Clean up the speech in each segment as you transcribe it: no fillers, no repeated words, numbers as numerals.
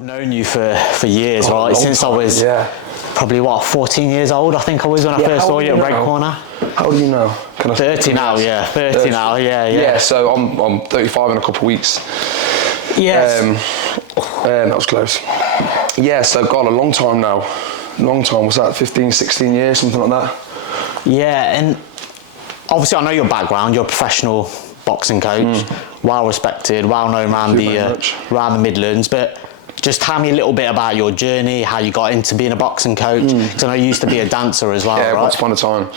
known you for years, right? Since time, I was probably 14 years old, I think I was when I first saw you at Red Corner. How old are you now? 30 now, yeah. 30 now, yeah. Yeah, so I'm 35 in a couple of weeks. Yes. That was close. Yeah, so God, a long time now. Long time, was that 15, 16 years, something like that? Yeah, and obviously I know your background, you're a professional boxing coach, well respected, well known around the Midlands, but just tell me a little bit about your journey, how you got into being a boxing coach, because I know you used to be a dancer as well, right? Once upon a time.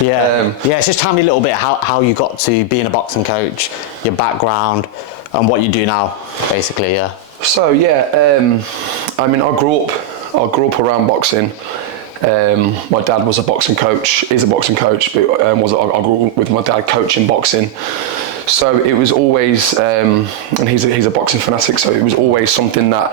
Yeah, just tell me a little bit how you got to being a boxing coach, your background, and what you do now, basically, yeah. So, I mean, I grew up around boxing. My dad was a boxing coach, is a boxing coach, but I grew up with my dad coaching boxing. So it was always, and he's a boxing fanatic, so it was always something that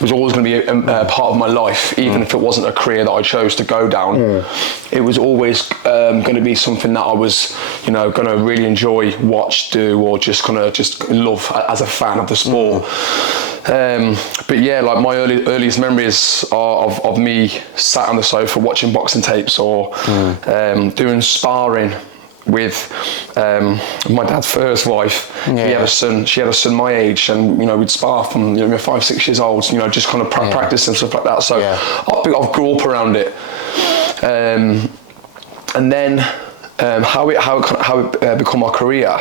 was always going to be a part of my life, even if it wasn't a career that I chose to go down. It was always going to be something that I was, going to really enjoy, watch, do, or just love as a fan of the sport. But yeah, like my earliest memories are of me sat on the sofa watching boxing tapes or doing sparring with my dad's first wife. He had a son, she had a son my age, and we'd spar from 5, 6 years old, just kind of practice and stuff like that. So I grew up around it. And then how it become my career.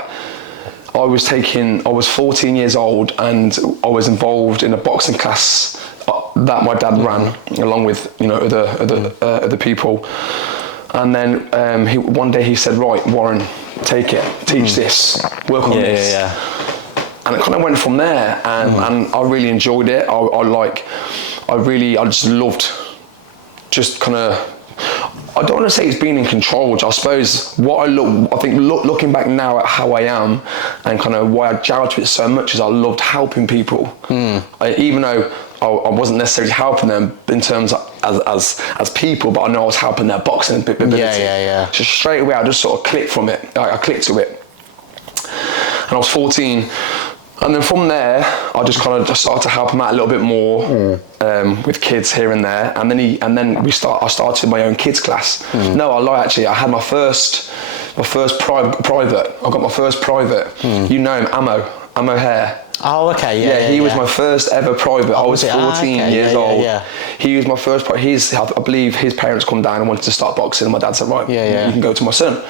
I was 14 years old, and I was involved in a boxing class that my dad ran, along with other people. And then one day he said, "Right, Warren, take it, teach this, work on this." And it kind of went from there, and I really enjoyed it. I just loved, I don't want to say it's being in control. I suppose looking back now at how I am and kind of why I gelled to it so much is I loved helping people. Even though I wasn't necessarily helping them in terms of as people, but I know I was helping their boxing ability. So straight away I just sort of clicked from it. I clicked to it. And I was 14. And then from there, I just started to help him out a little bit more with kids here and there. And then I started my own kids class. No, I lie actually. I had my first private. I got my first private. You know him, Ammo Hare. Oh, okay, He was my first ever private. I was 14 years old. He was my first private. I believe his parents come down and wanted to start boxing, and my dad said, right, you can go to my son.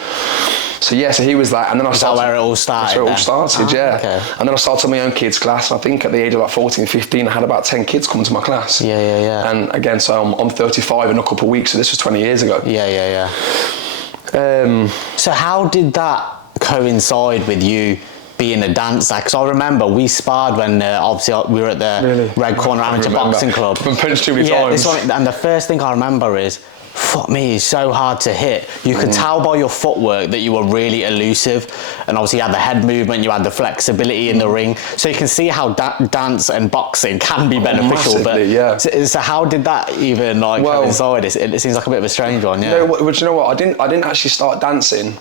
So he was that, and then I started. Is that where it all started? That's where it all started, Okay. And then I started my own kids class. I think at the age of 14, 15, I had about 10 kids come to my class. And again, so I'm 35 in a couple of weeks, so this was 20 years ago. So how did that coincide with you being a dancer? Because I remember we sparred when obviously we were at the Red Corner Amateur Boxing Club. Been pinched too many times. And the first thing I remember is, fuck me, it's so hard to hit. You could tell by your footwork that you were really elusive, and obviously you had the head movement, you had the flexibility in the ring, so you can see how dance and boxing can be beneficial. So how did that even coincide? It seems like a bit of a strange one. No, but you know what? I didn't actually start dancing.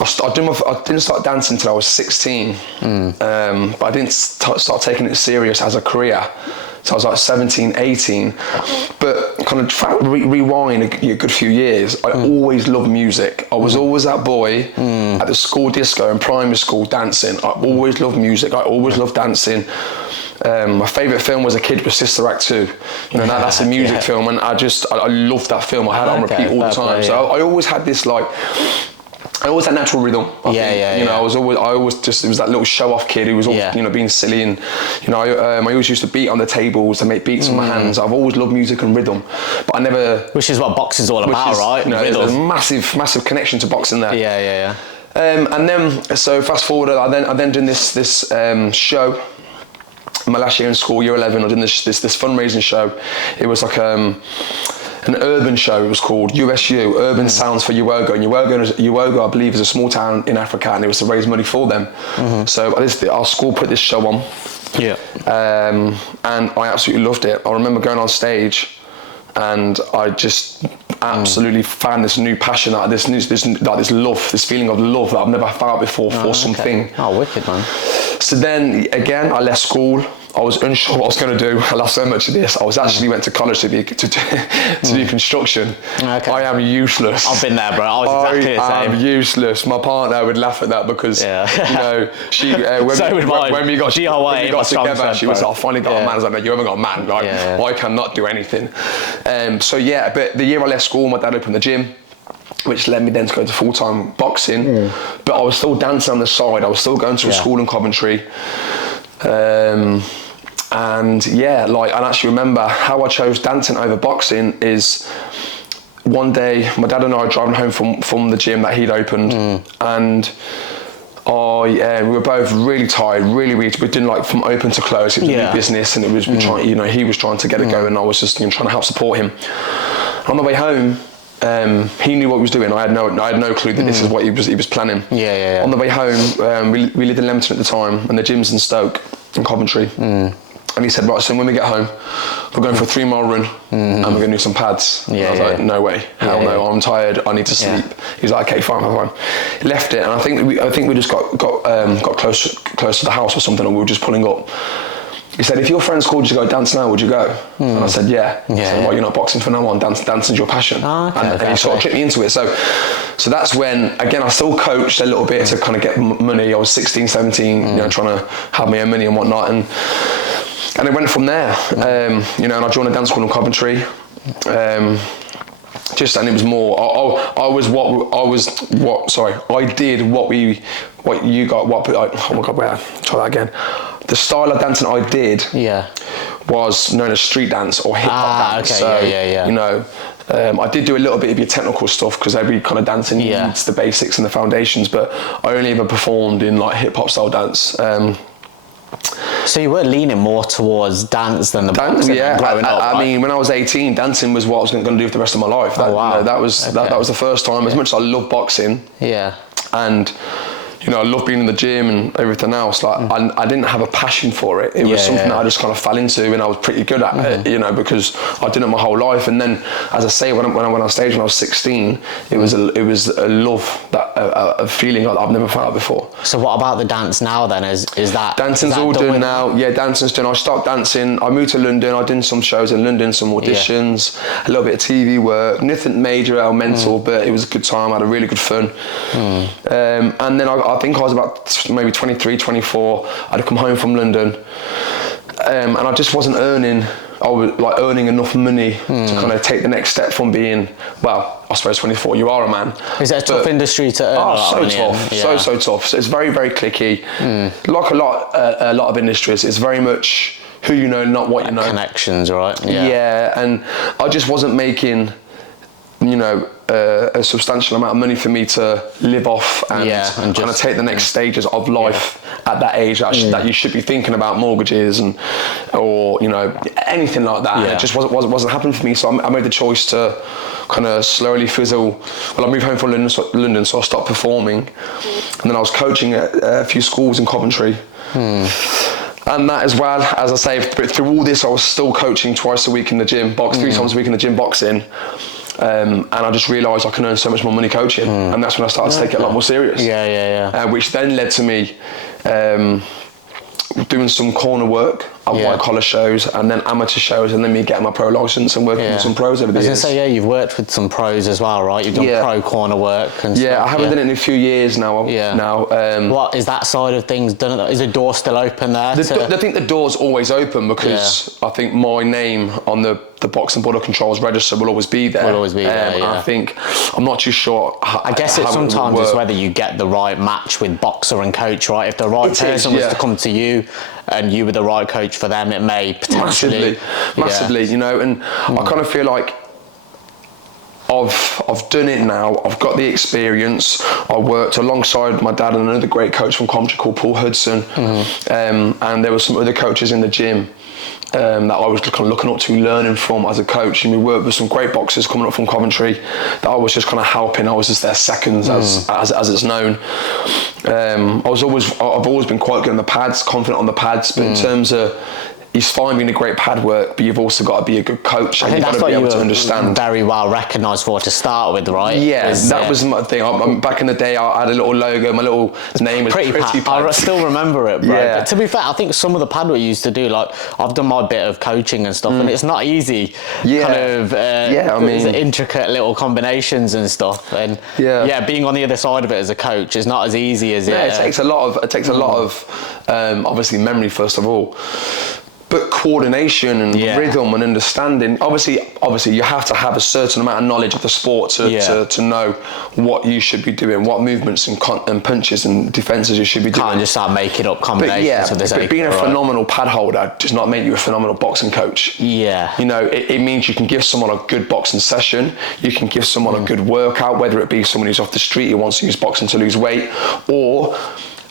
I didn't start dancing until I was 16, but I didn't start taking it serious as a career. So I was like 17, 18, but kind of rewind a good few years, I always loved music. I was always that boy at the school disco in primary school dancing. I always loved music, I always loved dancing. My favourite film was A Kid with Sister Act 2. That's a music film, and I loved that film. I had it on repeat all the time. So I always had this I always had natural rhythm. I was always just, it was that little show-off kid who was always, being silly, and I always used to beat on the tables and make beats with my hands. I've always loved music and rhythm, but I never. Which is what boxing's all about, right? There's a massive connection to boxing there. And then, so fast forward, I then done this show. My last year in school, year 11, I did this fundraising show. It was like an urban show. It was called USU, Urban Sounds for Uoga. And Uoga, I believe, is a small town in Africa, and it was to raise money for them. So our school put this show on. And I absolutely loved it. I remember going on stage, and I just absolutely found this new passion, this love, this feeling of love that I've never felt before for something. Oh, wicked, man. So then again, I left school. I was unsure what I was going to do. I love so much of this. I was actually went to college to do construction. Okay. I am useless. I've been there, bro. I was exactly the same. I am useless. My partner would laugh at that because, you know, she when we got together, she was like, I finally got a man. I was like, no, you haven't got a man. Like, I cannot do anything. So yeah, but the year I left school, my dad opened the gym, which led me then to go to full-time boxing. But I was still dancing on the side. I was still going to a school in Coventry. And yeah, like, I actually remember how I chose dancing over boxing is one day my dad and I were driving home from the gym that he'd opened, and we were both really tired, really weak. We'd done like from open to close. It was a new business, and it was trying, you know, he was trying to get it going, and I was just, you know, trying to help support him. On the way home, he knew what he was doing. I had no clue that this is what he was planning. On the way home, we lived in Leamington at the time, and the gym's in Stoke, in Coventry. And he said, right, so when we get home, we're going for a 3 mile run, and we're going to do some pads. I was like, no way, hell no, I'm tired, I need to sleep. He's like, okay, fine. He left it, and I think we just got close to the house or something, and we were just pulling up. He said, if your friends called you to go dance now, would you go? And I said, yeah. He said, well, you're not boxing for now on, dancing's your passion. And he sort of tricked me into it. So that's when, again, I still coached a little bit to kind of get money. I was 16, 17, you know, trying to have my own money and whatnot. And it went from there, you know, and I joined a dance school in Coventry. And it was more, I did what you got, oh my God, wait, try that again. The style of dancing I did was known as street dance or hip hop dance. Okay, so, you know, I did do a little bit of your technical stuff because every kind of dancing needs the basics and the foundations, but I only ever performed in like hip hop style dance. So you were leaning more towards dance than the boxing growing up, I mean, when I was 18, dancing was what I was going to do for the rest of my life. You know, that was the first time. As much as I love boxing, and you know, I love being in the gym and everything else. Like, I didn't have a passion for it. It was something that I just kind of fell into, and I was pretty good at it, you know, because I'd done it my whole life. And then, as I say, when I went on stage when I was 16, it was a love, a feeling like I've never felt before. So what about the dance now then? Is that dancing's all done now? Yeah, dancing's done. I stopped dancing. I moved to London. I did some shows in London, some auditions, a little bit of TV work. Nothing major or mental, but it was a good time. I had a really good fun. And then I think I was about maybe 23, 24. I'd come home from London, and I just wasn't earning. I was like earning enough money to kind of take the next step from being, well, I suppose 24. You are a man. Is it a tough industry to earn? Oh, so tough, so tough. So it's very, very cliquey. Like a lot of industries, it's very much who you know, not what you know. Connections, right? Yeah, and I just wasn't making, you know, a substantial amount of money for me to live off and kind of take the next stages of life at that age that you should be thinking about mortgages or you know, anything like that. It just wasn't happening for me. So I made the choice to kind of slowly fizzle. Well, I moved home from London, so I stopped performing, and then I was coaching at a few schools in Coventry. And that as well, as I say, through all this, I was still coaching twice a week in the gym, 3 times a week in the gym boxing. And I just realised I can earn so much more money coaching, and that's when I started to take it a lot more serious. Which then led to me doing some corner work at white collar shows, and then amateur shows, and then me getting my pro license and working with some pros over the years. I was going to say, you've worked with some pros as well, right? You've done pro corner work and stuff. I haven't done it in a few years now. What is that side of things done? Is the door still open there? I think the door's always open because I think my name on the Boxing Board of Control's register will always be there. I think, I'm not too sure I guess it sometimes is whether you get the right match with boxer and coach, right? If the right person was to come to you and you were the right coach for them, it may potentially... Massively, you know, and I kind of feel like I've done it now. I've got the experience. I worked alongside my dad and another great coach from Coventry called Paul Hudson, and there were some other coaches in the gym that I was kind of looking up to, learning from as a coach. And we worked with some great boxers coming up from Coventry that I was just kind of helping. I was just their seconds, as it's known. I've always been quite good on the pads, confident on the pads, but in terms of it's fine being a great pad work, but you've also got to be a good coach, and I think you've got that's to what be you able to were understand. very well recognised for to start with, right? Yeah, that was my thing. Back in the day, I had a little logo. My little name was Pretty Pad. I still remember it, bro. Yeah. But to be fair, I think some of the pad we used to do, like I've done my bit of coaching and stuff, and it's not easy. Yeah. Kind of. I mean, intricate little combinations and stuff, and being on the other side of it as a coach is not as easy as it takes a lot of obviously memory first of all, but coordination and rhythm and understanding. Obviously you have to have a certain amount of knowledge of the sport to know what you should be doing, what movements and punches and defenses you should be doing. Can't just start making up combinations. But being a phenomenal pad holder does not make you a phenomenal boxing coach. Yeah. You know, it means you can give someone a good boxing session, you can give someone a good workout, whether it be someone who's off the street who wants to use boxing to lose weight, or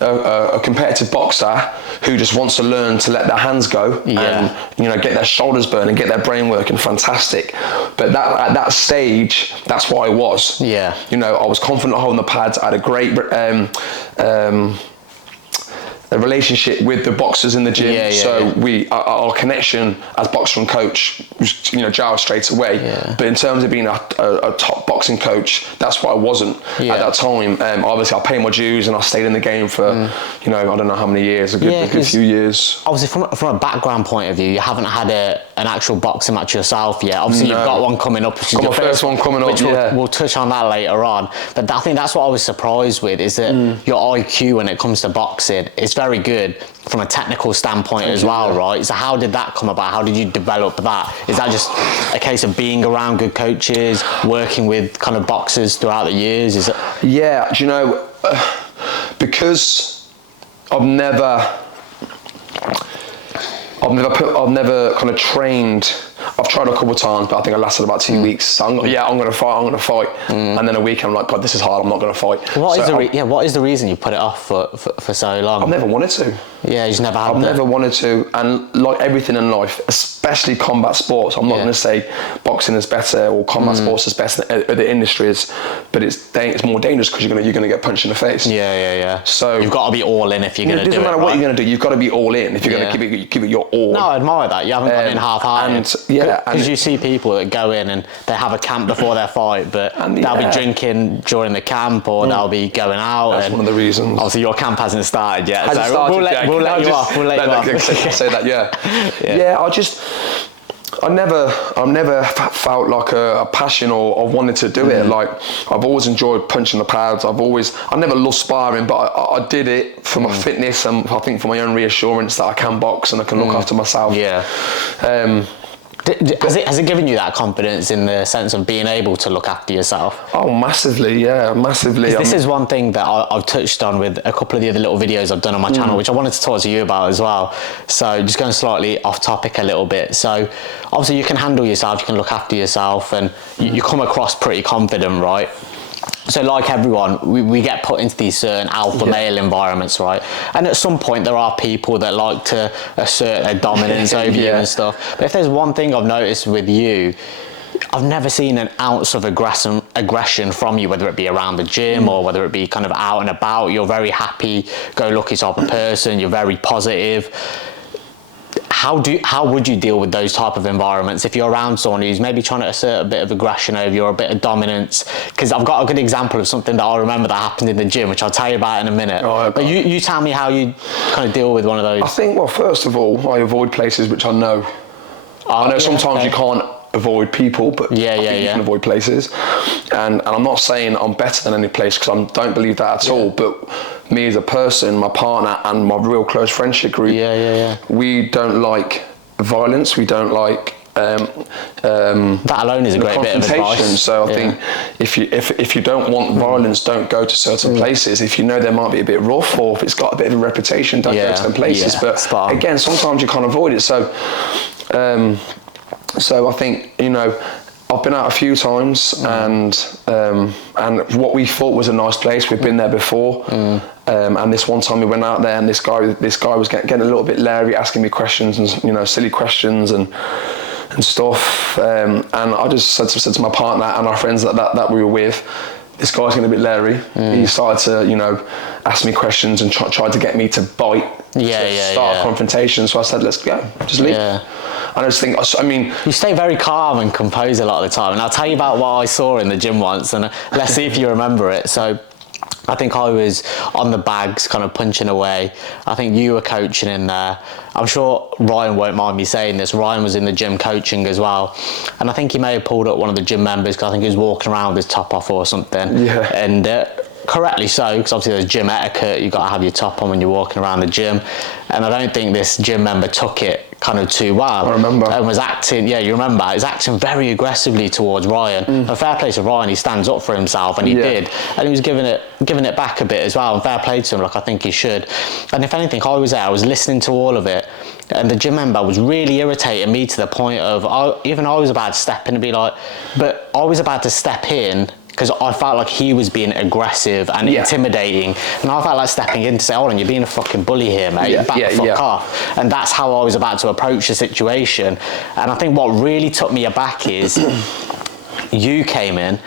a competitive boxer who just wants to learn to let their hands go and get their shoulders burn and get their brain working. Fantastic. But at that stage, that's what I was. Yeah. You know, I was confident holding the pads. I had a great a relationship with the boxers in the gym. Our connection as boxer and coach was, gelled straight away. Yeah. But in terms of being a top boxing coach, that's what I wasn't at that time. Obviously, I paid my dues and I stayed in the game for, I don't know how many years, a good few years. Obviously, from a background point of view, you haven't had an actual boxing match yourself yet. Obviously, you've got one coming up. Got my first one coming up, we'll touch on that later on. But I think that's what I was surprised with, is that your IQ when it comes to boxing is very good from a technical standpoint as well, right? So how did that come about? How did you develop that? Is that just a case of being around good coaches, working with kind of boxers throughout the years? Is it? Yeah, do you know, because I've never kind of trained. I've tried a couple of times, but I think I lasted about 2 weeks. So I'm going to fight. And then a week, I'm like, God, this is hard. I'm not going to fight. What is the reason you put it off for so long? I've never wanted to. Yeah, you just never had. I've never wanted to, and like everything in life, especially combat sports, I'm not going to say boxing is better or combat sports is better than other industries, but it's more dangerous because you're going to get punched in the face. Yeah. So you've got to be all in if you're going to do it. It doesn't matter what you're going to do. You've got to be all in if you're going to give it your all. No, I admire that. You haven't gone in half-hearted. Because you see people that go in and they have a camp before their fight, but they'll be drinking during the camp or they'll be going out. That's one of the reasons. Obviously, your camp hasn't started yet. We'll let you off. Say that, I never felt like a passion or wanted to do it. Like, I've always enjoyed punching the pads. I never loved sparring, but I did it for my fitness and I think for my own reassurance that I can box and I can look after myself. Yeah. Has it given you that confidence in the sense of being able to look after yourself? Oh, massively, massively. This is one thing that I've touched on with a couple of the other little videos I've done on my channel, which I wanted to talk to you about as well. So just going slightly off topic a little bit. So obviously you can handle yourself, you can look after yourself, and you come across pretty confident, right? So like everyone, we get put into these certain alpha male environments, right? And at some point there are people that like to assert their dominance over you and stuff. But if there's one thing I've noticed with you, I've never seen an ounce of aggression from you, whether it be around the gym or whether it be kind of out and about. You're very happy, go lucky type of person. You're very positive. How would you deal with those type of environments if you're around someone who's maybe trying to assert a bit of aggression over you or a bit of dominance? Because I've got a good example of something that I remember that happened in the gym, which I'll tell you about in a minute. But you tell me how you kind of deal with one of those. I think, well, first of all, I avoid places which I know. I know sometimes you can't avoid people, but you can avoid places. And I'm not saying I'm better than any place, because I don't believe that at all, but me as a person, my partner and my real close friendship group, we don't like violence, we don't like that alone is a great bit of advice. So I think if you don't want violence, don't go to certain places. If you know there might be a bit rough or if it's got a bit of a reputation, don't go to them places. But again, sometimes you can't avoid it. So I think, I've been out a few times and what we thought was a nice place, we've been there before. And this one time we went out there and this guy was getting a little bit leery, asking me questions and, silly questions and stuff. And I just said to my partner and our friends that we were with, this guy's getting a bit leery. He started to, you know, ask me questions and tried to get me to bite. Start a confrontation. So I said, let's go, just leave. And I just think, I mean... You stay very calm and composed a lot of the time. And I'll tell you about what I saw in the gym once, and let's see if you remember it. So I think I was on the bags kind of punching away. I think you were coaching in there. I'm sure Ryan won't mind me saying this. Ryan was in the gym coaching as well. And I think he may have pulled up one of the gym members because I think he was walking around with his top off or something. Yeah. And correctly so, because obviously there's gym etiquette. You've got to have your top on when you're walking around the gym. And I don't think this gym member took it kind of too well. I remember. And was acting, you remember, he was acting very aggressively towards Ryan. And fair play to Ryan, he stands up for himself, and he did. And he was giving it back a bit as well, and fair play to him, like I think he should. And if anything, I was there, I was listening to all of it, and the gym member was really irritating me to the point of, I was about to step in and be like, but I was about to step in because I felt like he was being aggressive and intimidating, and I felt like stepping in to say, hold on, you're being a fucking bully here, mate, back the fuck off. And that's how I was about to approach the situation. And I think what really took me aback is you came in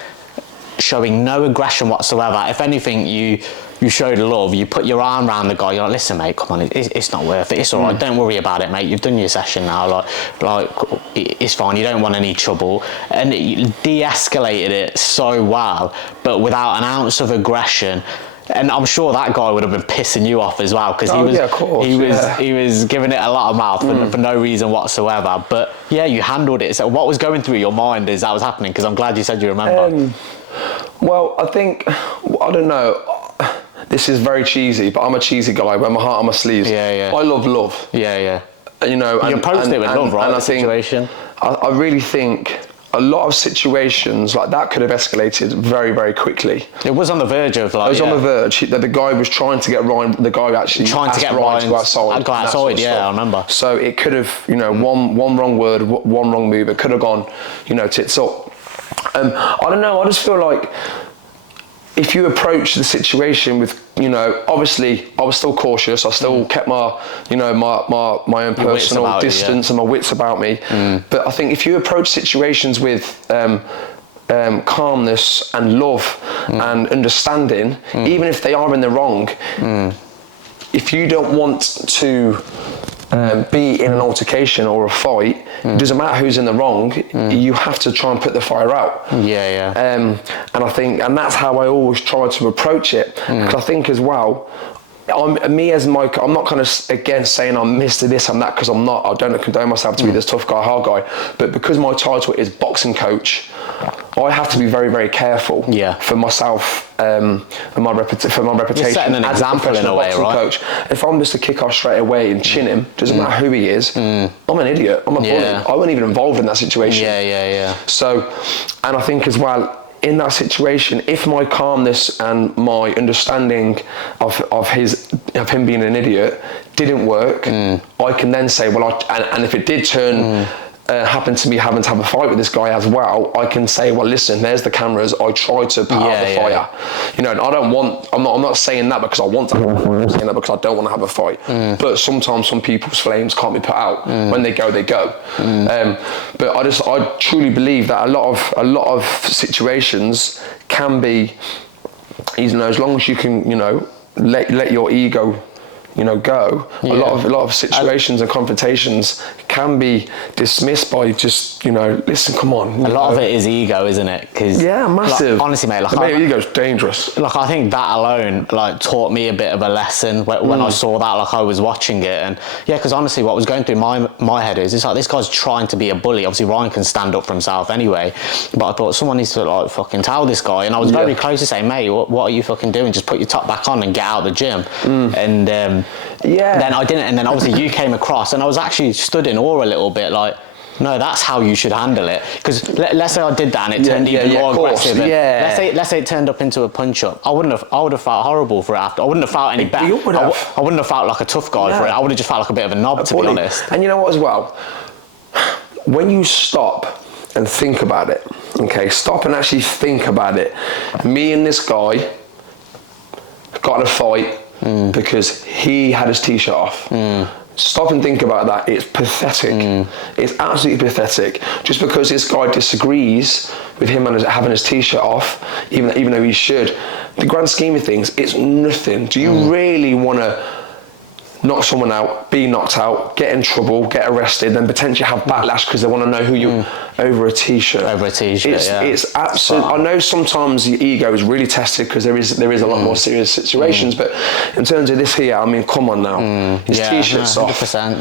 showing no aggression whatsoever. If anything, you showed love. You put your arm around the guy. You're like, listen, mate, come on, it's not worth it. It's all right. Don't worry about it, mate. You've done your session now. Like it's fine. You don't want any trouble. And it de-escalated it so well, but without an ounce of aggression. And I'm sure that guy would have been pissing you off as well, because he was giving it a lot of mouth for no reason whatsoever. But yeah, you handled it. So what was going through your mind as that was happening? Because I'm glad you said you remember. Well, I think, I don't know. This is very cheesy, but I'm a cheesy guy. I wear my heart on my sleeves. I love love. You know, you approached it with love, right? And I think, I really think a lot of situations like that could have escalated very, very quickly. It was on the verge of like. It was on the verge. The guy was trying to get Ryan. The guy actually trying to get Ryan to go outside. I remember. So it could have, you know, one wrong word, one wrong move. It could have gone, you know, tits up. I don't know. I just feel like if you approach the situation with, you know, obviously I was still cautious. I still kept my, you know, my own personal distance and my wits about me. But I think if you approach situations with calmness and love and understanding, even if they are in the wrong, if you don't want to be in an altercation or a fight, it doesn't matter who's in the wrong, you have to try and put the fire out. And I think, and that's how I always try to approach it, because I think as well, I'm not kind of again saying I'm Mr. this, I'm that, because I'm not. I don't condone myself to be this tough guy, hard guy, but because my title is boxing coach, I have to be very, very careful for myself and my reputation. You're setting an example in a way, right? Coach. If I'm just to kick off straight away and chin him, doesn't matter who he is, I'm an idiot, I'm a bully. I wasn't even involved in that situation. So, and I think as well, in that situation, if my calmness and my understanding of him being an idiot didn't work, I can then say, well, and if it did turn happen to me having to have a fight with this guy as well, I can say, well, listen, there's the cameras. I tried to put out the fire, you know. And I'm not saying that because I want to have a fight. I'm saying that because I don't want to have a fight. But sometimes some people's flames can't be put out. When they go, they go. But I truly believe that a lot of situations can be, you know, as long as you can, you know, let your ego, you know, go. A lot of situations and confrontations can be dismissed by just, you know, listen, come on. A lot of it is ego, isn't it? Cause massive. Like, honestly, mate, ego's dangerous. Like, I think that alone, like, taught me a bit of a lesson when I saw that. Like, I was watching it, and because honestly, what was going through my head is, it's like, this guy's trying to be a bully. Obviously, Ryan can stand up for himself anyway, but I thought someone needs to like fucking tell this guy. And I was very close to saying, mate, what are you fucking doing? Just put your top back on and get out of the gym. And then I didn't, and then obviously you came across, and I was actually stood in awe a little bit, like, no, that's how you should handle it. Because let's say I did that and it turned even more aggressive. Let's say it turned up into a punch up. I would have felt horrible for it after. I wouldn't have felt any better. I wouldn't have felt like a tough guy for it. I would have just felt like a bit of a knob, to be honest. And you know what as well? When you stop and think about it, okay, stop and actually think about it. Me and this guy got in a fight because he had his t-shirt off. Stop and think about that. It's pathetic. It's absolutely pathetic. Just because this guy disagrees with him and having his t-shirt off, even though he should, the grand scheme of things, it's nothing. Do you really want to knock someone out, be knocked out, get in trouble, get arrested, then potentially have backlash because they want to know who you over a t-shirt? Over a t-shirt, It's absolute. I know sometimes your ego is really tested because there is a lot more serious situations, but in terms of this here, I mean, come on now, his t-shirt's off. 100%,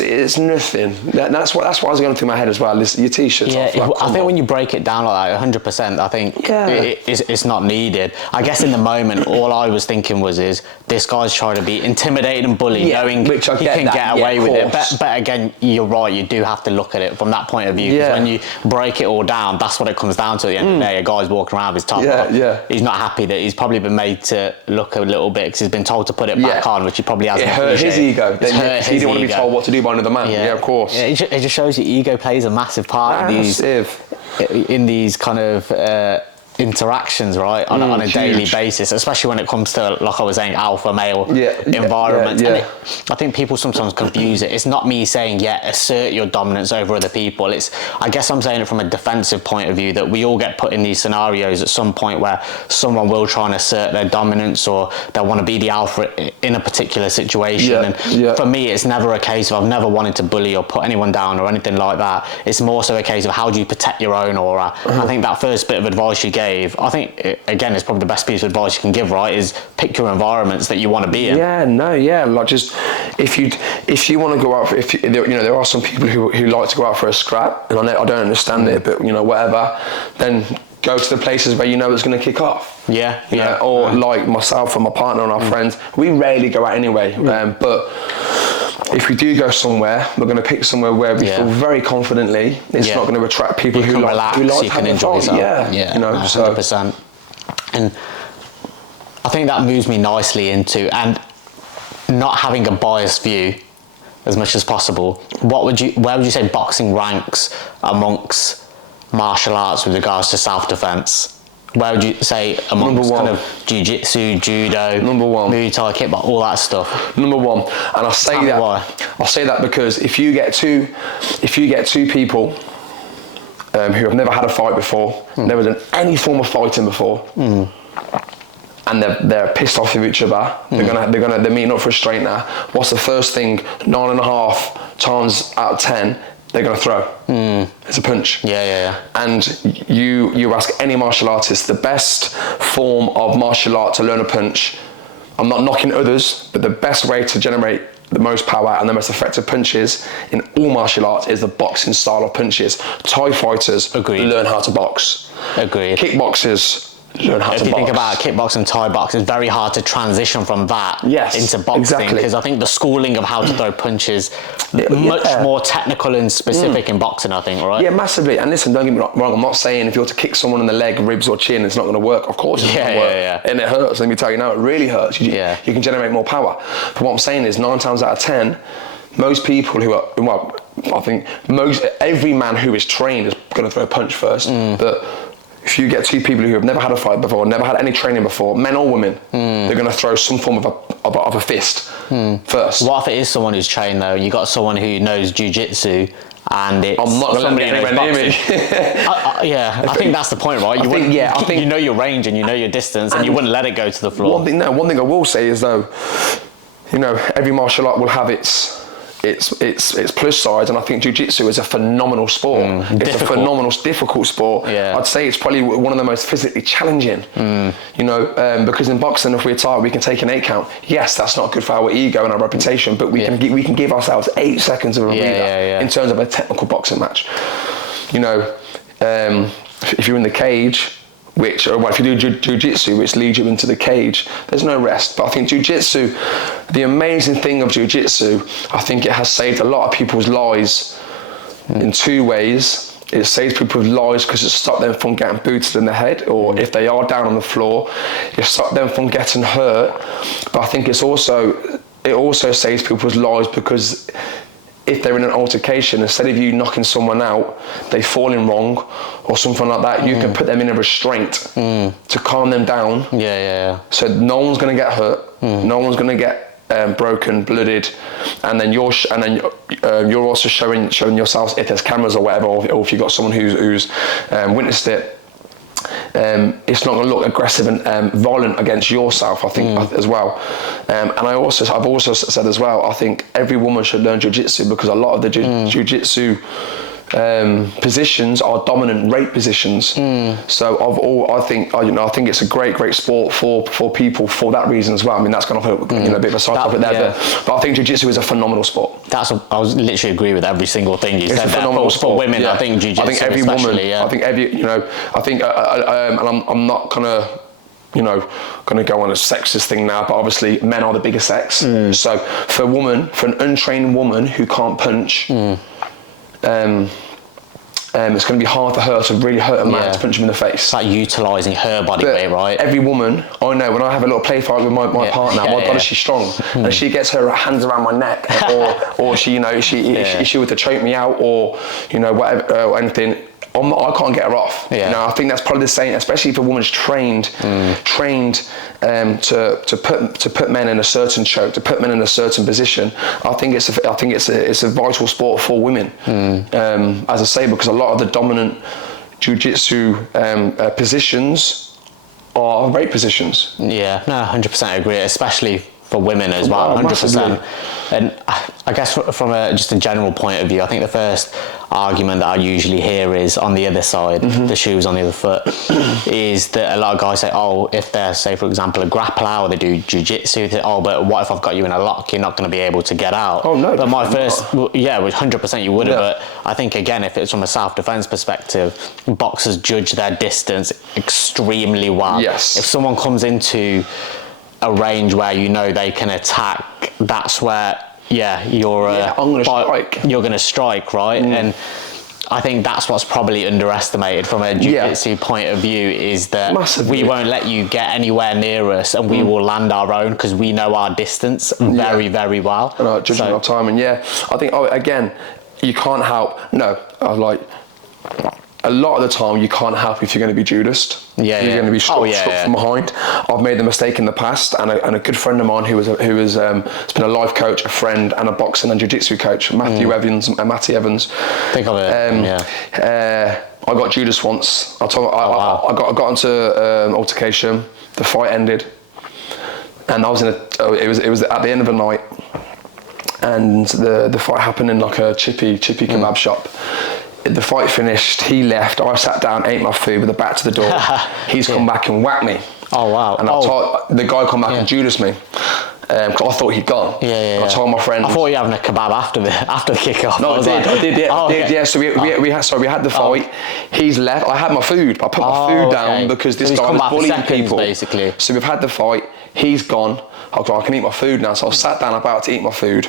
It's nothing. That's what I was going through my head as well. Your t-shirt's off. Like, I think when you break it down like that, 100%, I think it's not needed. I guess in the moment, all I was thinking was, this guy's trying to be intimidated and bullied, knowing he can get away with it. But again, you're right, you do have to look at it from that point of view. Because when you break it all down, that's what it comes down to at the end of the day. A guy's walking around with his top off. He's not happy that he's probably been made to look a little bit because he's been told to put it back on, which he probably hasn't. It hurt his ego. He didn't want to be told what to do by another man. Yeah, of course. Yeah, it just shows your ego plays a massive part in these kind of interactions, right, on a daily basis, especially when it comes to, like I was saying, alpha male environments. And I think people sometimes confuse it. It's not me saying, assert your dominance over other people. I guess I'm saying it from a defensive point of view, that we all get put in these scenarios at some point where someone will try and assert their dominance, or they'll want to be the alpha in a particular situation. And for me, it's never a case of, I've never wanted to bully or put anyone down or anything like that. It's more so a case of, how do you protect your own aura? I think that first bit of advice you gave, I think, again, it's probably the best piece of advice you can give, right, is pick your environments that you want to be in. Like, just if you want to go out for, there are some people who like to go out for a scrap, and I don't understand it, but whatever, then go to the places where it's going to kick off. Or like myself and my partner and our friends, we rarely go out anyway, but if we do go somewhere, we're going to pick somewhere where we feel very confidently. It's not going to attract people who like you can enjoy yourself. 100%. And I think that moves me nicely into, and not having a biased view as much as possible. Where would you say boxing ranks amongst martial arts with regards to self-defense? Where would you say amongst kind of jiu-jitsu, judo, Muay Thai, kickboxing, all that stuff? Number one, and I say that because if you get two people who have never had a fight before, never done any form of fighting before, and they're pissed off with each other, they're meeting up for a straightener. What's the first thing? 9.5 times out of 10. They're going to throw. It's a punch. And you ask any martial artist, the best form of martial art to learn a punch, I'm not knocking others, but the best way to generate the most power and the most effective punches in all martial arts is the boxing style of punches. Thai fighters learn how to box. Kickboxers learn how to box. If you think about kickboxing, Thai boxing, it's very hard to transition from that into boxing, because I think the schooling of how to throw punches much more technical and specific in boxing, I think, right? Yeah, massively. And listen, don't get me wrong, I'm not saying if you're to kick someone in the leg, ribs or chin, it's not going to work. Of course it's not going to work. And it hurts, let me tell you now, it really hurts. You can generate more power. But what I'm saying is 9 times out of 10, most people who are, I think every man who is trained is going to throw a punch first. But if you get two people who have never had a fight before, never had any training before, men or women, they're going to throw some form of a fist first. What if it is someone who's trained though? You got someone who knows jiu-jitsu, and it's I'm not somebody anywhere near me. I think that's the point, right? I think you know your range and you know your distance, and you wouldn't let it go to the floor. One thing I will say is though, every martial art will have its plus sides, and I think jiu-jitsu is a phenomenal sport. It's a phenomenal, difficult sport. I'd say it's probably one of the most physically challenging. Because in boxing, if we're tired, we can take an 8 count. Yes, that's not good for our ego and our reputation, but we can give ourselves 8 seconds of a breather in terms of a technical boxing match. If you're in the cage, if you do jiu-jitsu, which leads you into the cage, there's no rest. But I think jiu-jitsu, the amazing thing of jiu-jitsu, I think it has saved a lot of people's lives in 2 ways. It saves people's lives because it stopped them from getting booted in the head, or if they are down on the floor, it stopped them from getting hurt. But I think it also saves people's lives because if they're in an altercation, instead of you knocking someone out, they fall in wrong or something like that, you can put them in a restraint to calm them down. So no one's going to get hurt, no one's going to get broken, blooded, and then you're also showing yourselves, if there's cameras or whatever, or if you've got someone who's witnessed it. It's not going to look aggressive and violent against yourself, I think, as well. And I've also said as well, I think every woman should learn jiu-jitsu, because a lot of the jiu-jitsu positions are dominant rape positions. So I think it's a great sport for people for that reason as well. I mean, that's kind of a bit of a side topic there, but I think jiu-jitsu is a phenomenal sport. I was literally agree with every single thing you said. It's a phenomenal sport for women. Yeah. I think jiu-jitsu. I think every woman. Yeah. I think every and I'm not gonna go on a sexist thing now, but obviously men are the bigger sex. So for an untrained woman who can't punch, it's going to be hard for her to really hurt a man to punch him in the face. It's like utilising her body weight, right? Every woman, I know, when I have a little play fight with my partner, my God, is she strong, and she gets her hands around my neck, or she were to choke me out, or whatever, or anything. I can't get her off. I think that's probably the same, especially if a woman's trained to put men in a certain choke, to put men in a certain position. I think it's a vital sport for women. As I say, because a lot of the dominant jiu-jitsu positions are rape positions. Yeah, no, 100% agree, especially for women as well, 100%. And I guess from just a general point of view, I think the first argument that I usually hear is on the other side, the shoes on the other foot, is that a lot of guys say, if they're, say, for example, a grappler, or they do jiu-jitsu, but what if I've got you in a lock, you're not going to be able to get out? Oh, no. But my first, 100% you wouldn't, but I think, again, if it's from a self-defense perspective, boxers judge their distance extremely well. Yes. If someone comes into a range where they can attack, that's where you're going to strike, right? And I think that's what's probably underestimated from a jiu-jitsu point of view, is that we won't let you get anywhere near us, and we will land our own, because we know our distance very, very well. And judging our timing, I think again, you can't help. A lot of the time you can't help if you're going to be judiced. You're going to be struck from behind. I've made the mistake in the past, and a good friend of mine who has been a life coach, a friend, and a boxing and jiu-jitsu coach, Matty Evans. Think of it. I got judiced once. I got into an altercation. The fight ended, and I was it was at the end of the night, and the fight happened in like a chippy kebab shop. The fight finished, he left, I sat down, ate my food with the back to the door. He's come back and whacked me. Oh, wow. And the guy come back and judiced me. Because I thought he'd gone. I told my friend. I thought you were having a kebab after the kick-off. No, I did. So we had the fight. He's left. I had my food. I put my food down because this guy was bullying people. Basically. So we've had the fight. He's gone. I can eat my food now. So I sat down about to eat my food.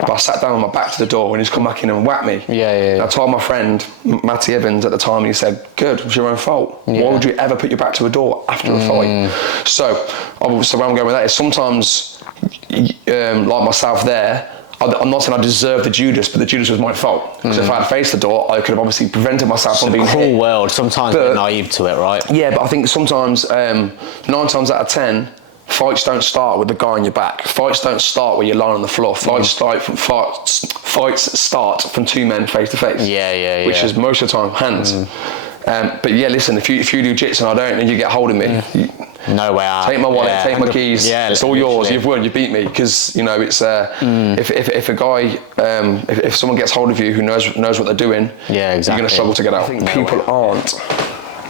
But I sat down on my back to the door and he's come back in and whacked me. And I told my friend, Matty Evans, at the time, and he said, good, it was your own fault. Why would you ever put your back to a door after a fight? So where I'm going with that is sometimes, like myself there, I'm not saying I deserve the Judas, but the Judas was my fault. Because if I had faced the door, I could have obviously prevented myself from being hit. It's a cruel world. Sometimes we're naive to it, right? Yeah, but I think sometimes, 9 times out of 10, fights don't start with the guy on your back. Fights don't start where you're lying on the floor. Fights start from two men face to face. Which is most of the time hands. But listen, if you do jits and I don't, and you get hold of me, no way out. Take my wallet, take my keys. It's all yours. You've won. You beat me, because it's if a guy, if someone gets hold of you who knows what they're doing, you're going to struggle to get out. I think people aren't.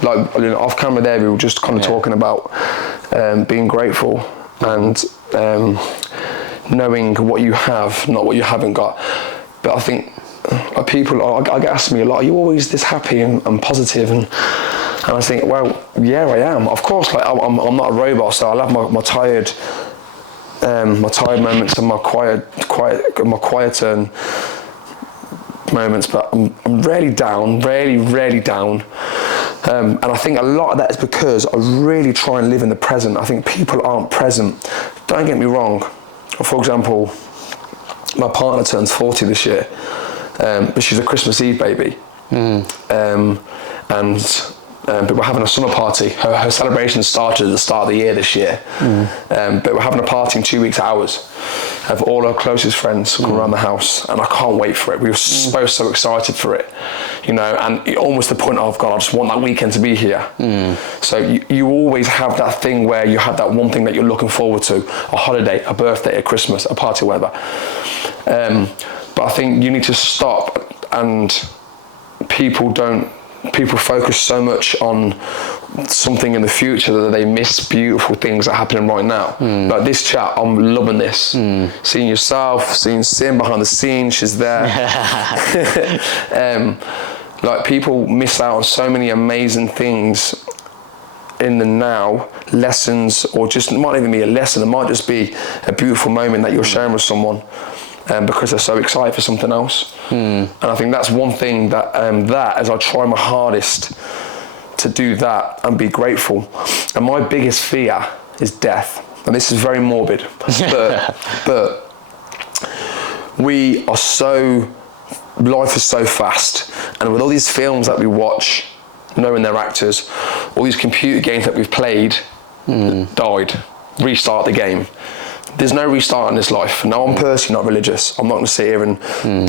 Like off camera there, we were just kind of talking about being grateful and knowing what you have, not what you haven't got. But I think people, I get asked me a lot, are you always this happy and positive? And I think, well, yeah, I am. Of course, like I'm not a robot, so I'll have my tired moments and my quieter moments, but I'm rarely down, rarely down. And I think a lot of that is because I really try and live in the present. I think people aren't present. Don't get me wrong. For example, my partner turns 40 this year, but she's a Christmas Eve baby. And but we're having a summer party. Her celebration started at the start of the year this year, but we're having a party in 2 weeks' hours of all her closest friends come around the house, and I can't wait for it. We were both so excited for it, you know, and almost the point of, God, I just want that weekend to be here. So you always have that thing where you have that one thing that you're looking forward to, a holiday, a birthday, a Christmas, a party, whatever. But I think you need to stop, and people focus so much on something in the future that they miss beautiful things that are happening right now. Like this chat, I'm loving this. Seeing yourself, seeing Sim behind the scenes, she's there. Like people miss out on so many amazing things in the now, lessons, or just, it might even be a lesson, it might just be a beautiful moment that you're sharing with someone. Because they're so excited for something else. And I think that's one thing that, as I try my hardest to do that and be grateful. And my biggest fear is death. And this is very morbid, but we are so, life is so fast. And with all these films that we watch, knowing they're actors, all these computer games that we've played, died, restart the game. There's no restart in this life. Now, I'm personally not religious. I'm not going to sit here and,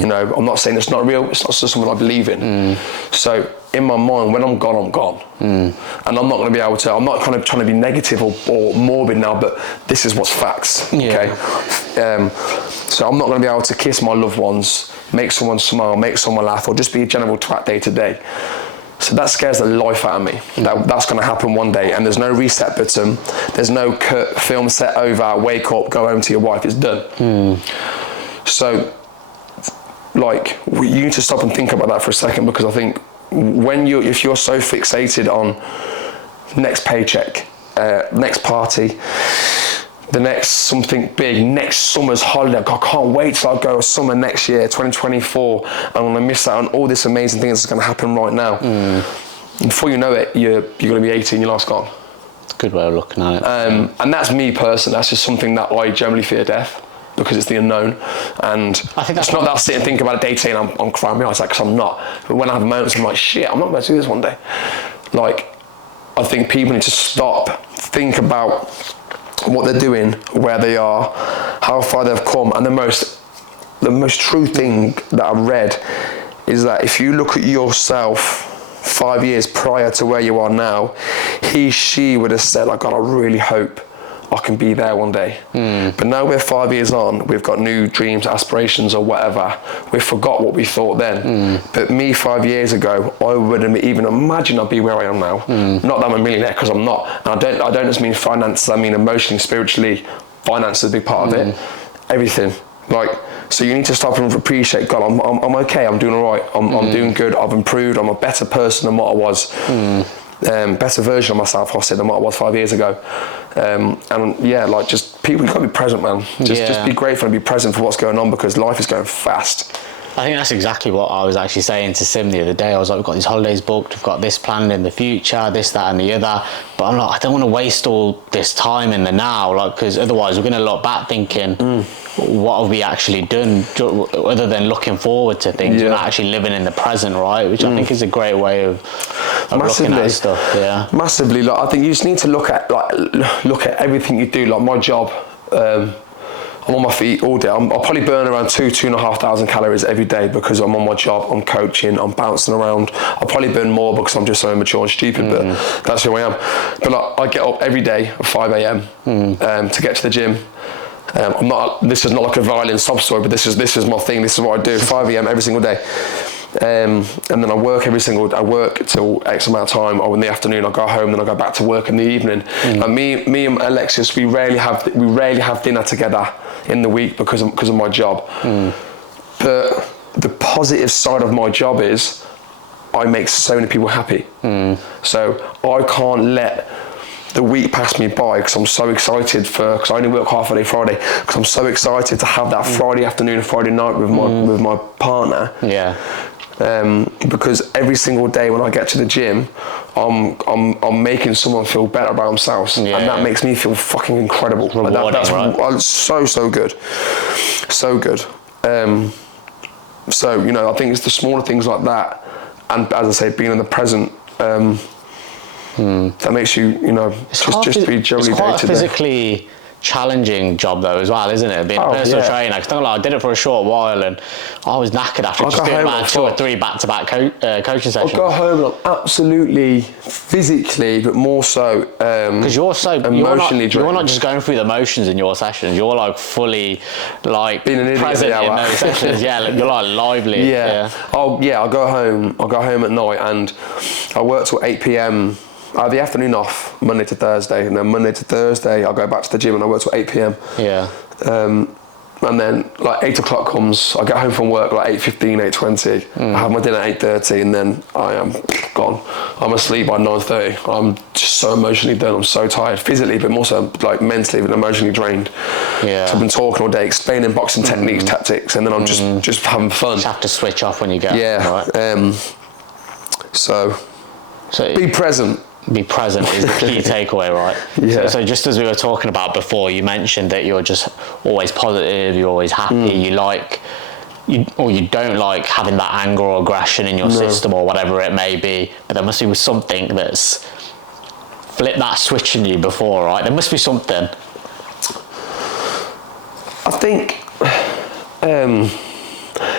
you know, I'm not saying it's not real. It's not just something I believe in. So in my mind, when I'm gone, I'm gone. And I'm not going to be able to, I'm not kind of trying to be negative or morbid now, but this is what's facts, okay? So I'm not going to be able to kiss my loved ones, make someone smile, make someone laugh, or just be a general twat day to day. So that scares the life out of me. That's going to happen one day, and there's no reset button. There's no cut, film, set over, wake up, go home to your wife. It's done. So, like, you need to stop and think about that for a second, because I think if you're so fixated on next paycheck, next party, the next something big, next summer's holiday, I can't wait till I go summer next year, 2024. I'm gonna miss out on all this amazing things that's gonna happen right now. Before you know it, you're gonna be 18, your life's gone. It's a good way of looking at it. And that's me personally, that's just something that I generally fear death, because it's the unknown. And I think it's not that I sit and think about it day to day and I'm crying my eyes out, because I'm not. But when I have moments, I'm like, shit, I'm not about to do this one day. Like, I think people need to stop, think about what they're doing, where they are, how far they've come. And the most true thing that I've read is that if you look at yourself 5 years prior to where you are now, she would have said, like, God, I really hope I can be there one day. But now we're 5 years on, we've got new dreams, aspirations, or whatever. We forgot what we thought then. But me 5 years ago, I wouldn't even imagine I'd be where I am now. Not that I'm a millionaire, because I'm not. And I don't just mean finance, I mean emotionally, spiritually. Finance is a big part of it. Everything. Like, so you need to stop and appreciate, God, I'm okay, I'm doing all right, I'm doing good, I've improved, I'm a better person than what I was. Better version of myself, I said, than what I was 5 years ago. And yeah, like, just people, you gotta be present, man. Just be grateful and be present for what's going on, because life is going fast. I think that's exactly what I was actually saying to Sim the other day. I was like, we've got these holidays booked, we've got this planned in the future, this, that, and the other. But I'm like, I don't want to waste all this time in the now, like, because otherwise we're going to look back thinking, what have we actually done, other than looking forward to things? We're not actually living in the present, right? Which I think is a great way of looking at stuff. Yeah, massively. Like, I think you just need to look at everything you do. Like my job. I'm on my feet all day. I'll probably burn around 2,500 calories every day, because I'm on my job, I'm coaching, I'm bouncing around. I'll probably burn more because I'm just so immature and stupid, but that's who I am. But like, I get up every day at 5 a.m. To get to the gym. This is not like a violin sob story, but this is my thing. This is what I do, 5 a.m. every single day. And then I work I work till X amount of time, or in the afternoon I go home, then I go back to work in the evening. And me and Alexis, we rarely have dinner together in the week because of my job. But the positive side of my job is I make so many people happy. So I can't let the week pass me by, because I'm so excited because I only work half a day Friday, because I'm so excited to have that Friday afternoon and Friday night with my partner. Because every single day when I get to the gym, I'm making someone feel better about themselves, and that makes me feel fucking incredible. Rewarding, that's right? So good, so good. So, you know, I think it's the smaller things like that, and as I say, being in the present. That makes you, just be generally It's quite a day-to-day. physically challenging job though as well, isn't it? Being a personal trainer. Cause I did it for a short while and I was knackered after just doing about 2 or 3 back-to-back coaching sessions. I go home and I'm absolutely physically, but more so because you're so emotionally drained. You're not just going through the motions in your sessions. You're like fully like being an idiot present in those sessions. Yeah, you're like lively. Yeah. I'll go home at night and I work till 8 p.m. I have the afternoon off Monday to Thursday, and then Monday to Thursday I'll go back to the gym and I work till 8 p.m. Yeah. And then like 8 o'clock comes, I get home from work like 8:15, 8:20. I have my dinner at 8:30 and then I am gone. I'm asleep by 9:30. I'm just so emotionally done. I'm so tired, physically, but more so like mentally, but emotionally drained. Yeah. So I've been talking all day, explaining boxing techniques, tactics, and then I'm just having fun. Just have to switch off when you get. Yeah. Right. So So be present. Be present is the key takeaway, right? Yeah. So just as we were talking about before, you mentioned that you're just always positive, you're always happy, you don't like having that anger or aggression in your system or whatever it may be. But there must be something that's flipped that switch in you before, right? There must be something. I think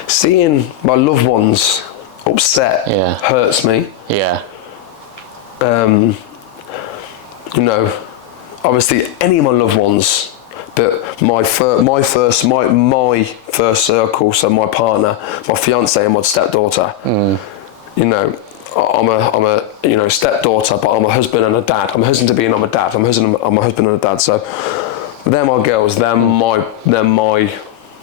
seeing my loved ones upset hurts me. Yeah. Obviously any of my loved ones, but my first circle, so my partner, my fiance and my stepdaughter, I'm a stepdaughter, but I'm a husband and a dad. I'm a husband to be and I'm a dad. I'm a husband and a dad. So they're my girls. They're my.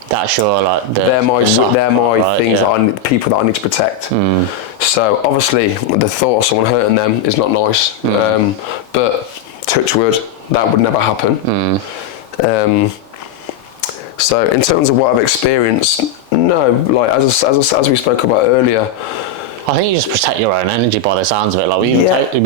That's your like. They're my right, things that people that I need to protect. So obviously the thought of someone hurting them is not nice. But touch wood, that would never happen. So in terms of what I've experienced, no, like as we spoke about earlier. I think you just protect your own energy by the sounds of it. Like we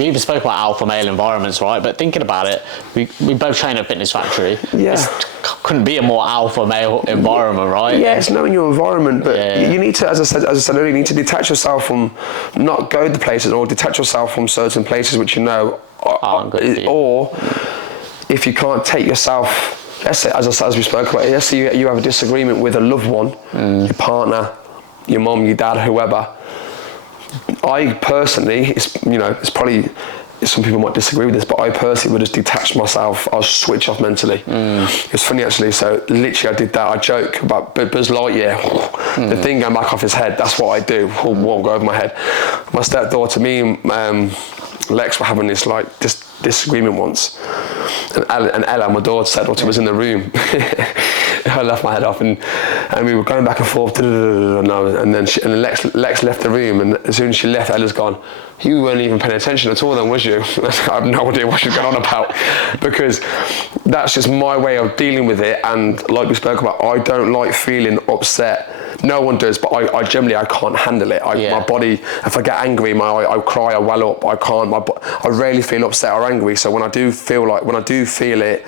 even spoke about alpha male environments, right? But thinking about it, we both train at Fitness Factory. Yeah. Couldn't be a more alpha male environment, right? Yeah, it's knowing your environment, but you need to, as I said earlier, you need to detach yourself from, not go to places, or detach yourself from certain places which you know aren't good for you. Or if you can't take yourself, let's say, as we spoke about, let's say you have a disagreement with a loved one, your partner, your mum, your dad, whoever. I personally, it's probably, some people might disagree with this, but I personally would just detach myself. I'll switch off mentally. It's funny actually, so literally I did that. I joke about Buzz Lightyear, the thing going back off his head, that's what I do. Won't go over my head. My stepdaughter, me and Lex were having this disagreement once, and Ella, my stepdaughter, was in the room. I left my head off, and we were going back and forth, and then Lex left the room, and as soon as she left, Ella's gone, you weren't even paying attention at all then, was you? I have no idea what she's going on about, because that's just my way of dealing with it. And like we spoke about, I don't like feeling upset. No one does, but I generally can't handle it. My body, if I get angry, I cry, I well up. I can't. I rarely feel upset or angry. So when I do feel it,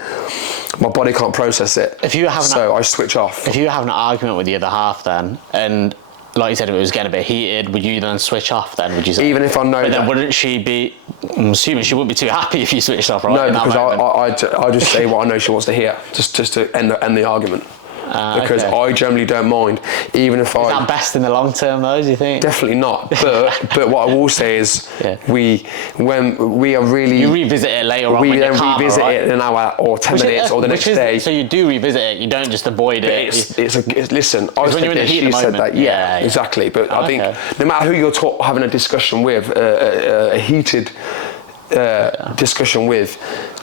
my body can't process it. I switch off. If you were having an argument with the other half, then, and like you said, if it was getting a bit heated, would you then switch off? Then would you say? Even if I know but that. Then wouldn't she be? I'm assuming she wouldn't be too happy if you switched off, right? No, because I just say what I know she wants to hear, just to end the argument. Because I generally don't mind, even if Is that best in the long term, though? Do you think? Definitely not. But what I will say is, when we are really, you revisit it later on. We then revisit it in an hour or 10 minutes or the next day. So you do revisit it. You don't just avoid it. Listen, I said this, she said that. Yeah, exactly. But I think no matter who you're having a discussion with, a heated discussion with,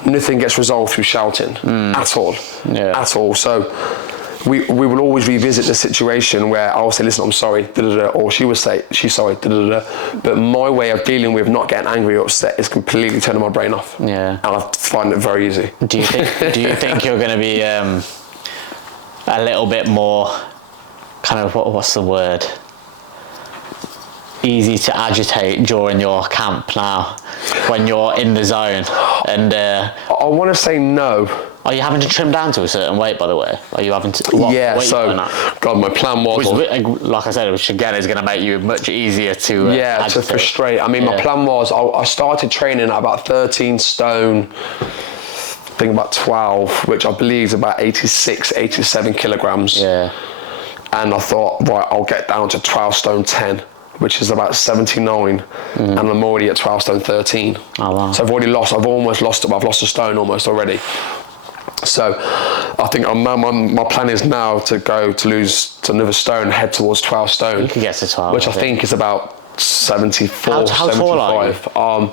nothing gets resolved through shouting at all. At all. So we will always revisit the situation where I'll say, listen, I'm sorry, or she will say, she's sorry, but my way of dealing with not getting angry or upset is completely turning my brain off. Yeah. And I find it very easy. Do you think you're going to be a little bit more kind of, what's the word? Easy to agitate during your camp now, when you're in the zone? And I want to say no, Are you having to trim down to a certain weight, by the way? Are you having to? What Yeah, weight so, you going at? God, my plan was... Like I said, which again is going to make you much easier to to agitate. frustrate. I mean, my plan was, I started training at about 13 stone, I think about 12, which I believe is about 86, 87 kilograms. Yeah. And I thought, right, I'll get down to 12 stone 10, which is about 79, and I'm already at 12 stone 13. Oh, wow. So I've almost lost a stone almost already. So I think my plan is now to lose another stone, head towards 12 stone. You could get to 12. Which I think is about 74, how tall are you? 75.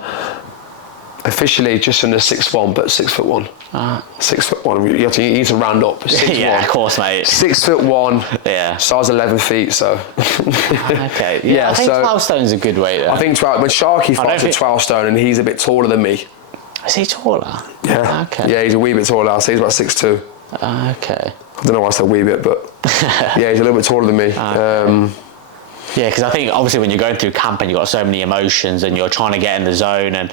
Officially just under 6'1", but 6'1". 6'1". You need to round up. 6'1". Yeah, of course, mate. 6'1". Yeah. Size 11 feet. So. Okay. Yeah, I think 12 stone's a good weight. There. I think 12. When Sharky fights at 12 stone, and he's a bit taller than me. Is he taller? Yeah. Okay. Yeah, he's a wee bit taller. I'll say he's about 6'2". Okay. I don't know why I said wee bit, but yeah, he's a little bit taller than me. Yeah, because I think obviously when you're going through camp and you've got so many emotions and you're trying to get in the zone, and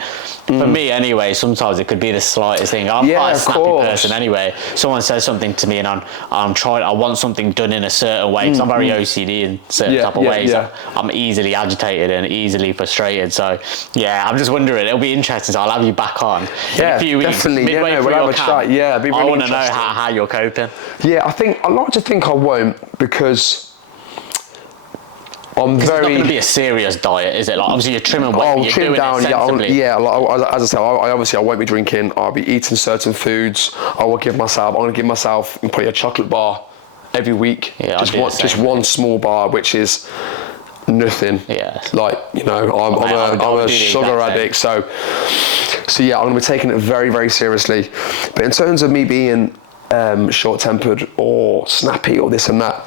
for me anyway, sometimes it could be the slightest thing. I'm quite a snappy person anyway. Someone says something to me and I want something done in a certain way because I'm very OCD in certain type of ways. Yeah. I'm easily agitated and easily frustrated. So yeah, I'm just wondering. It'll be interesting. So I'll have you back on in a few weeks. Definitely. Midway through we'll your have a camp. chat. Yeah, it'd be really I want to know interesting. how you're coping. Yeah, I like to think I won't because I'm It's not very. going to be a serious diet, is it? Like obviously you're trimming weight, but you're trim doing down. it sensibly. As I said, I won't be drinking. I'll be eating certain foods. I'm going to give myself probably a chocolate bar every week. Yeah, just one small bar, which is nothing. Yeah. Like, I'm a sugar addict, so yeah, I'm going to be taking it very, very seriously. But in terms of me being short-tempered or snappy or this and that,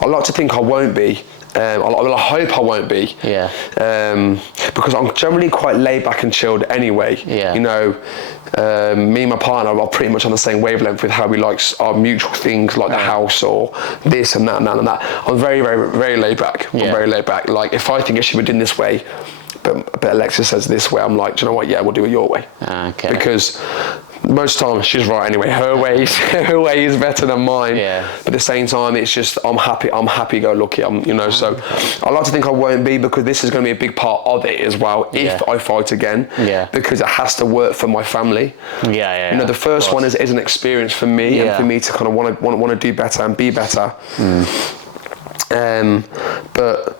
I like to think I won't be. I hope I won't be. Yeah. Because I'm generally quite laid back and chilled anyway. Yeah. Me and my partner are pretty much on the same wavelength with how we like our mutual things like the house or this and that and that and that. I'm very, very, very laid back. I'm very laid back. Like if I think it should be done this way, but Alexis says this way, I'm like, do you know what? Yeah, we'll do it your way. Okay. Because most times she's right anyway. Her way is better than mine. Yeah. But at the same time, it's just I'm happy go lucky. So I like to think I won't be because this is going to be a big part of it as well. If I fight again. Yeah. Because it has to work for my family. Yeah. The first one is an experience for me and for me to kind of want to do better and be better. But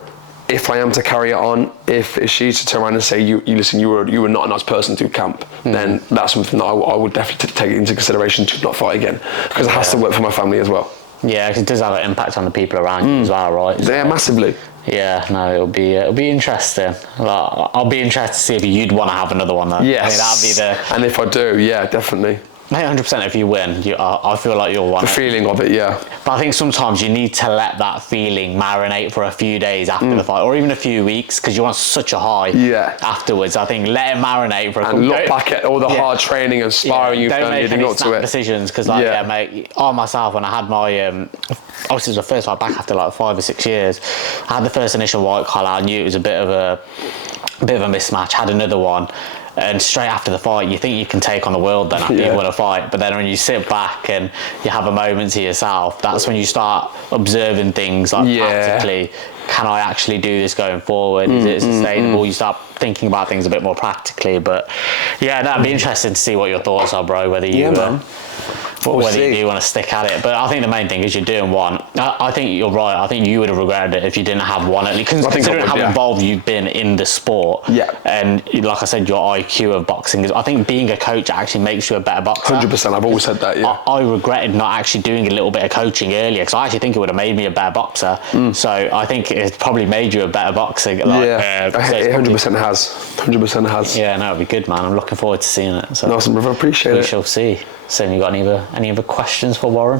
if I am to carry it on, if she's to turn around and say, you listen, you were not a nice person to camp, then that's something that I would definitely take into consideration to not fight again, because it has to work for my family as well. Yeah, 'cause it does have an impact on the people around you as well, right? Yeah, massively. Yeah, no, it'll be interesting. I'll be interested to see if you'd want to have another one though. Yes. I mean, that'd be And if I do, yeah, definitely. 100% if you win, I feel like you'll want The feeling of it, yeah. But I think sometimes you need to let that feeling marinate for a few days after the fight, or even a few weeks, because you want such a high afterwards. I think let it marinate for a couple And look back at all the hard training and sparring you've done leading up to it. Decisions, because mate, I myself, when I had my obviously it was the first fight back after like 5 or 6 years, I had the first initial white collar. I knew it was a bit of a mismatch. Had another one. And straight after the fight, you think you can take on the world then after you win a fight. But then when you sit back and you have a moment to yourself, that's when you start observing things like practically. Can I actually do this going forward? Is it sustainable? You start thinking about things a bit more practically. But yeah, that'd be interesting to see what your thoughts are, bro. Whether you you do want to stick at it. But I think the main thing is you're doing one. I think you're right. I think you would have regretted it if you didn't have one. At least considering how involved you've been in the sport. Yeah. And like I said, your IQ of boxing is. I think being a coach actually makes you a better boxer. 100%. I've always said that. Yeah. I regretted not actually doing a little bit of coaching earlier, because I actually think it would have made me a better boxer. So I think it's probably made you a better boxer. It 100% has. 100% has. Yeah, no, it'd be good, man. I'm looking forward to seeing it. So awesome, brother. Appreciate it. We shall see. So, you got any other questions for Warren?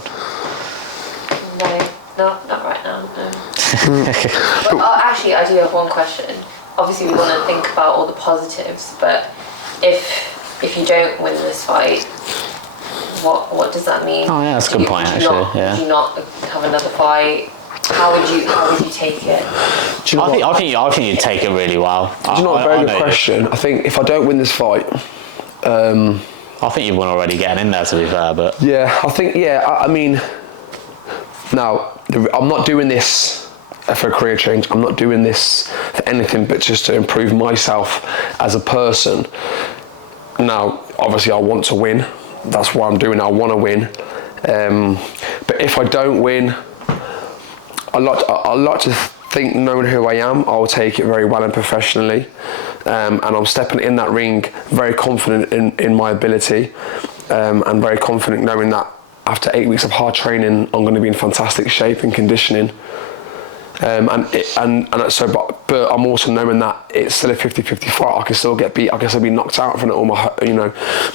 No, not right now. No. Actually, I do have one question. Obviously, we want to think about all the positives, but if you don't win this fight, what does that mean? Oh yeah, that's a good point actually. Would you not have another fight? How would you take it? I think you'd take it really well. Do you know, a very good question. I think if I don't win this fight, I think you've won already getting in there, to be fair, but... Yeah, I think, I mean, now, I'm not doing this for a career change. I'm not doing this for anything but just to improve myself as a person. Now, obviously, I want to win. That's why I'm doing it. I want to win. But if I don't win, I like to think, knowing who I am, I'll take it very well and professionally. And I'm stepping in that ring very confident in my ability, and very confident knowing that after 8 weeks of hard training, I'm going to be in fantastic shape and conditioning. But I'm also knowing that it's still a 50-50 fight. I can still get beat. I can still be knocked out in front of all my,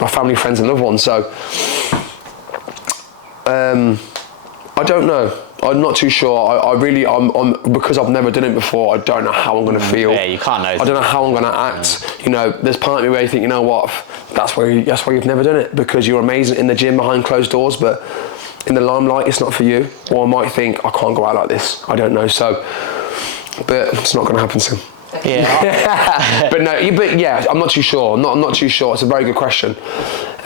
my family, friends, and loved ones. So, I don't know. I'm not too sure. I'm because I've never done it before. I don't know how I'm going to feel. Yeah, you can't know. I don't know how I'm going to act. There's part of me where you think, you know what, that's why you've never done it, because you're amazing in the gym behind closed doors, but in the limelight, it's not for you. Or I might think, I can't go out like this. I don't know. So, but it's not going to happen soon. Yeah. but yeah, I'm not too sure. I'm not too sure. It's a very good question.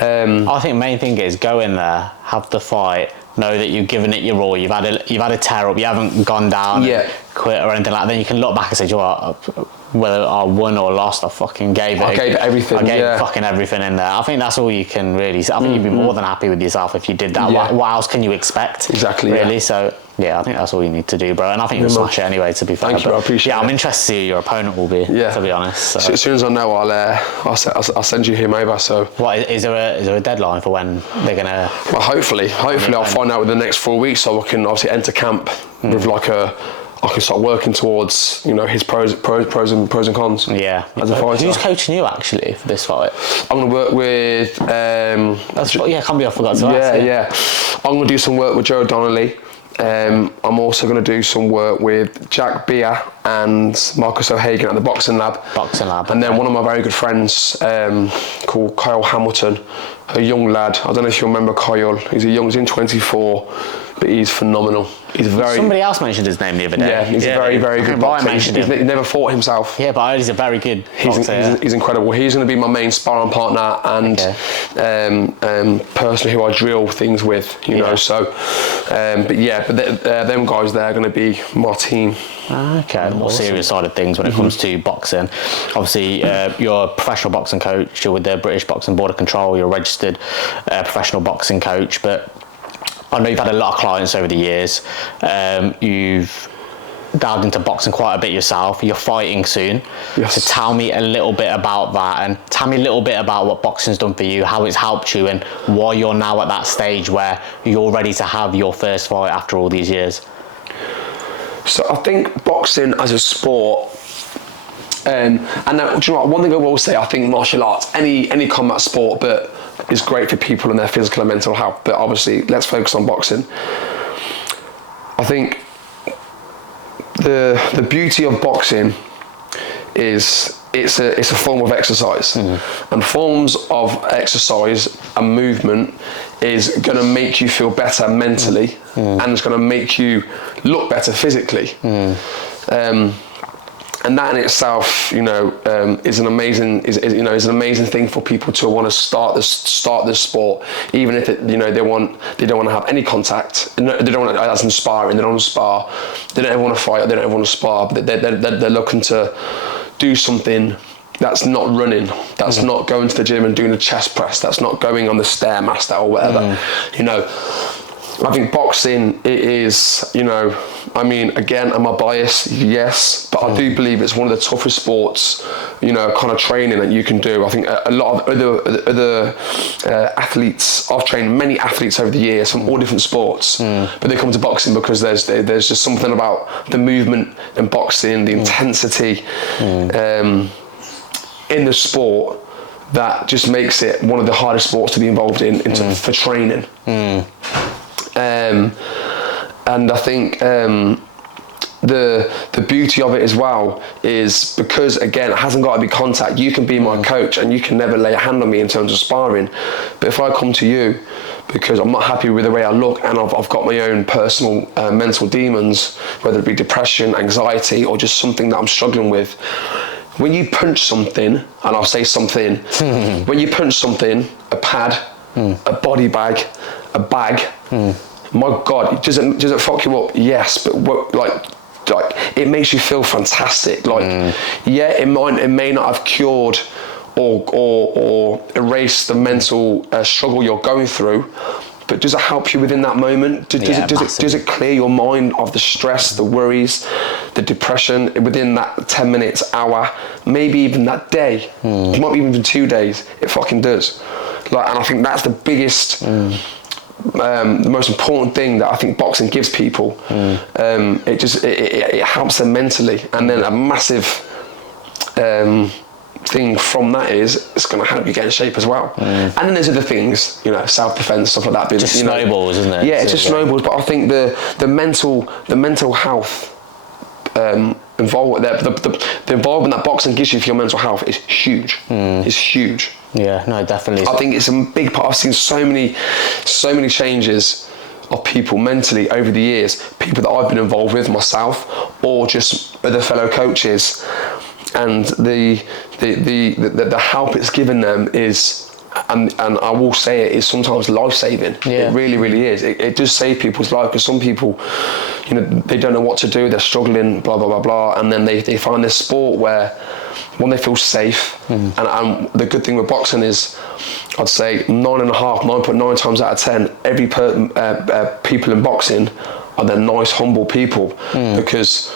I think the main thing is go in there, have the fight, know that you've given it your all. You've had a tear up. You haven't gone down, and quit or anything like that. Then you can look back and say, "Do you know what? Whether I won or lost, I fucking gave it. I gave it everything. I gave fucking everything in there." I think that's all you can really say. I think you'd be more than happy with yourself if you did that. Yeah. What else can you expect? Exactly. Really. Yeah. So yeah, I think that's all you need to do, bro. And I think you'll smash it anyway. To be fair, Thank you, I appreciate it. I'm interested to see who your opponent will be. Yeah. To be honest. So. As soon as I know, I'll send you him over. So. What is there a deadline for when they're gonna? Well, hopefully I'll find out within the next 4 weeks, so I can obviously enter camp with I can start working towards his pros and cons. Yeah. As a fighter. Who's coaching you actually for this fight? I'm going to work with. Can't be. I forgot to ask. Yeah. I'm going to do some work with Joe Donnelly. I'm also going to do some work with Jack Beer and Marcus O'Hagan at the Boxing Lab. And then one of my very good friends called Kyle Hamilton, a young lad. I don't know if you remember Kyle. He's in 24, but he's phenomenal. Somebody else mentioned his name the other day. Yeah, he's a very, very good boxer. He's never fought himself. Yeah, but I heard he's a very good boxer. He's incredible. He's going to be my main sparring partner and person who I drill things with, So, them guys there are going to be my team. Okay, more serious side of things when it comes to boxing. Obviously, you're a professional boxing coach. You're with the British Boxing Board of Control. You're a registered professional boxing coach, but I know you've had a lot of clients over the years. You've dived into boxing quite a bit yourself. You're fighting soon. Yes. So tell me a little bit about that, and tell me a little bit about what boxing's done for you, how it's helped you, and why you're now at that stage where you're ready to have your first fight after all these years. So I think boxing as a sport, and now, do you know what, one thing I will say, I think martial arts, any combat sport, but is great for people and their physical and mental health. But obviously, let's focus on boxing. I think the beauty of boxing is it's a form of exercise, and forms of exercise and movement is going to make you feel better mentally, and it's going to make you look better physically. And that in itself, is an amazing thing for people to want to start this sport, even if they don't want to have any contact. They don't want to, as in sparring. They don't want to spar. They don't ever want to fight. They don't ever want to spar. But they're looking to do something that's not running. That's not going to the gym and doing a chest press. That's not going on the Stairmaster or whatever. I think boxing, it is, again, am I biased? Yes, but I do believe it's one of the toughest sports, kind of training that you can do. I think a lot of other athletes, I've trained many athletes over the years from all different sports, but they come to boxing because there's just something about the movement in boxing, the intensity in the sport that just makes it one of the hardest sports to be involved in for training. And I think the beauty of it as well is because, again, it hasn't got to be contact. You can be my coach and you can never lay a hand on me in terms of sparring. But if I come to you because I'm not happy with the way I look and I've got my own personal mental demons, whether it be depression, anxiety, or just something that I'm struggling with, when you punch something, and I'll say something, when you punch something, a pad, a body bag, a bag, my God, does it fuck you up? Yes, but like it makes you feel fantastic. Like, yeah, it may not have cured or erased the mental struggle you're going through, but does it help you within that moment? Does it clear your mind of the stress, the worries, the depression within that 10 minutes, hour, maybe even that day? It might be even 2 days. It fucking does. Like, and I think that's the biggest, the most important thing that I think boxing gives people. It helps them mentally, and then a massive thing from that is it's going to help you get in shape as well. And then there's other things, you know, self-defense, stuff like that. But, just snowballs, isn't it? Yeah, it just snowballs. But I think the mental health involved, the involvement that boxing gives you for your mental health is huge. It's huge. Yeah, no, definitely. I think it's a big part. I've seen so many changes of people mentally over the years, people that I've been involved with myself, or just other fellow coaches, and the help it's given them is, and I will say it, is sometimes life-saving. Yeah. It really, really is. It does save people's life, because some people, you know, they don't know what to do, they're struggling, blah, blah, blah, blah, and then they find this sport where, one, they feel safe, and the good thing with boxing is, I'd say 9.9 times out of 10, every people in boxing are they're nice, humble people, because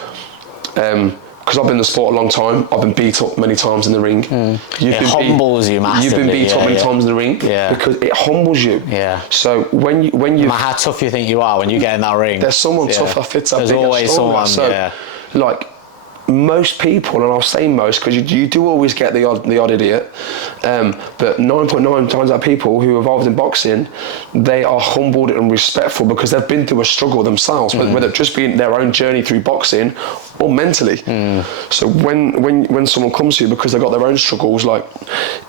I've been in the sport a long time, I've been beat up many times in the ring. It humbles you massively. You've been beat up many times in the ring, because it humbles you. Yeah. So when you no matter how tough you think you are, when you get in that ring, there's someone tougher, fitter, there's bigger, always stronger. someone. Like, most people, and I'll say most, because you do always get the odd idiot, but 9.9 times out of people who are involved in boxing, they are humbled and respectful because they've been through a struggle themselves, whether it just be their own journey through boxing or mentally. So when someone comes to you because they've got their own struggles, like,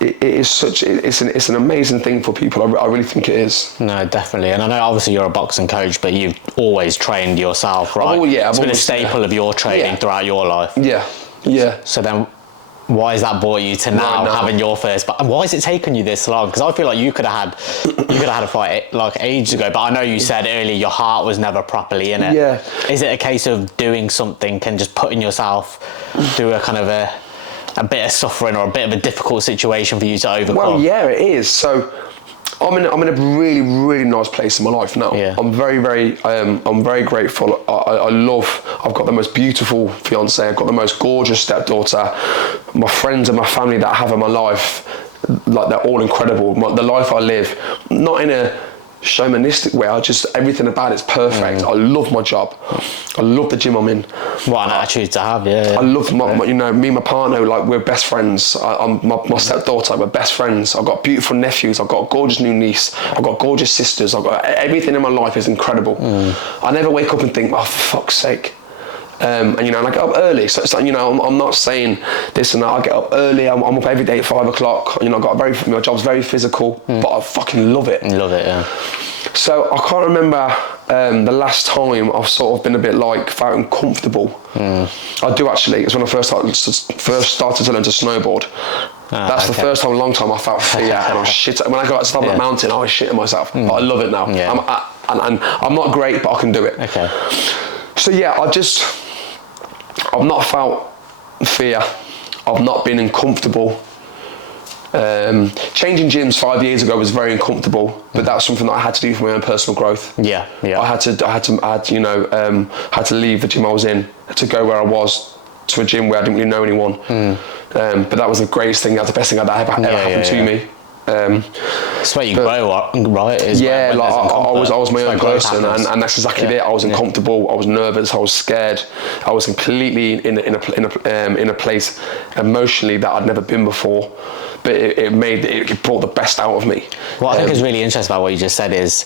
it's an amazing thing for people. I really think it is. No, definitely. And I know obviously you're a boxing coach, but you've always trained yourself, right? It's been a staple of your training throughout your life. Yeah. So then, why has that brought you to now having your first? But why has it taken you this long? Because I feel like you could have had a fight like ages ago. But I know you said earlier your heart was never properly in it. Yeah. Is it a case of doing something and just putting yourself through a kind of a bit of suffering or a bit of a difficult situation for you to overcome? Well, yeah, it is. So I'm in a really, really nice place in my life now. Yeah. I'm very, I'm very grateful. I've got the most beautiful fiance. I've got the most gorgeous stepdaughter. My friends and my family that I have in my life, like, they're all incredible. The life I live, not in a showmanistic way, everything about it's perfect. I love my job. I love the gym I'm in. What an attitude to have, yeah. I love me and my partner, like, we're best friends. My stepdaughter, we're best friends. I've got beautiful nephews. I've got a gorgeous new niece. I've got gorgeous sisters. I've got everything in my life is incredible. I never wake up and think, oh, for fuck's sake. And I get up early, so it's like, I'm not saying this and that. I get up early. I'm up every day at 5 o'clock. My job's very physical, but I fucking love it. Love it, yeah. So I can't remember the last time I've sort of been a bit like felt uncomfortable. I do actually. It's when I first started to learn to snowboard. That's the first time in a long time I felt fear, and I was shit. When I got to the top of that mountain, I was shitting myself. But I love it now. Yeah. I'm not great, but I can do it. Okay. So yeah, I've not felt fear. I've not been uncomfortable. Changing gyms 5 years ago was very uncomfortable, but that's something that I had to do for my own personal growth. Yeah. I had to leave the gym I was in to go where I was to a gym where I didn't really know anyone. But that was the greatest thing. That's the best thing that ever happened to me. It's where you grow up, right? I was my own person, and that's exactly it. I was uncomfortable. I was nervous. I was scared. I was completely in a place emotionally that I'd never been before. But it brought the best out of me. What I think is really interesting about what you just said is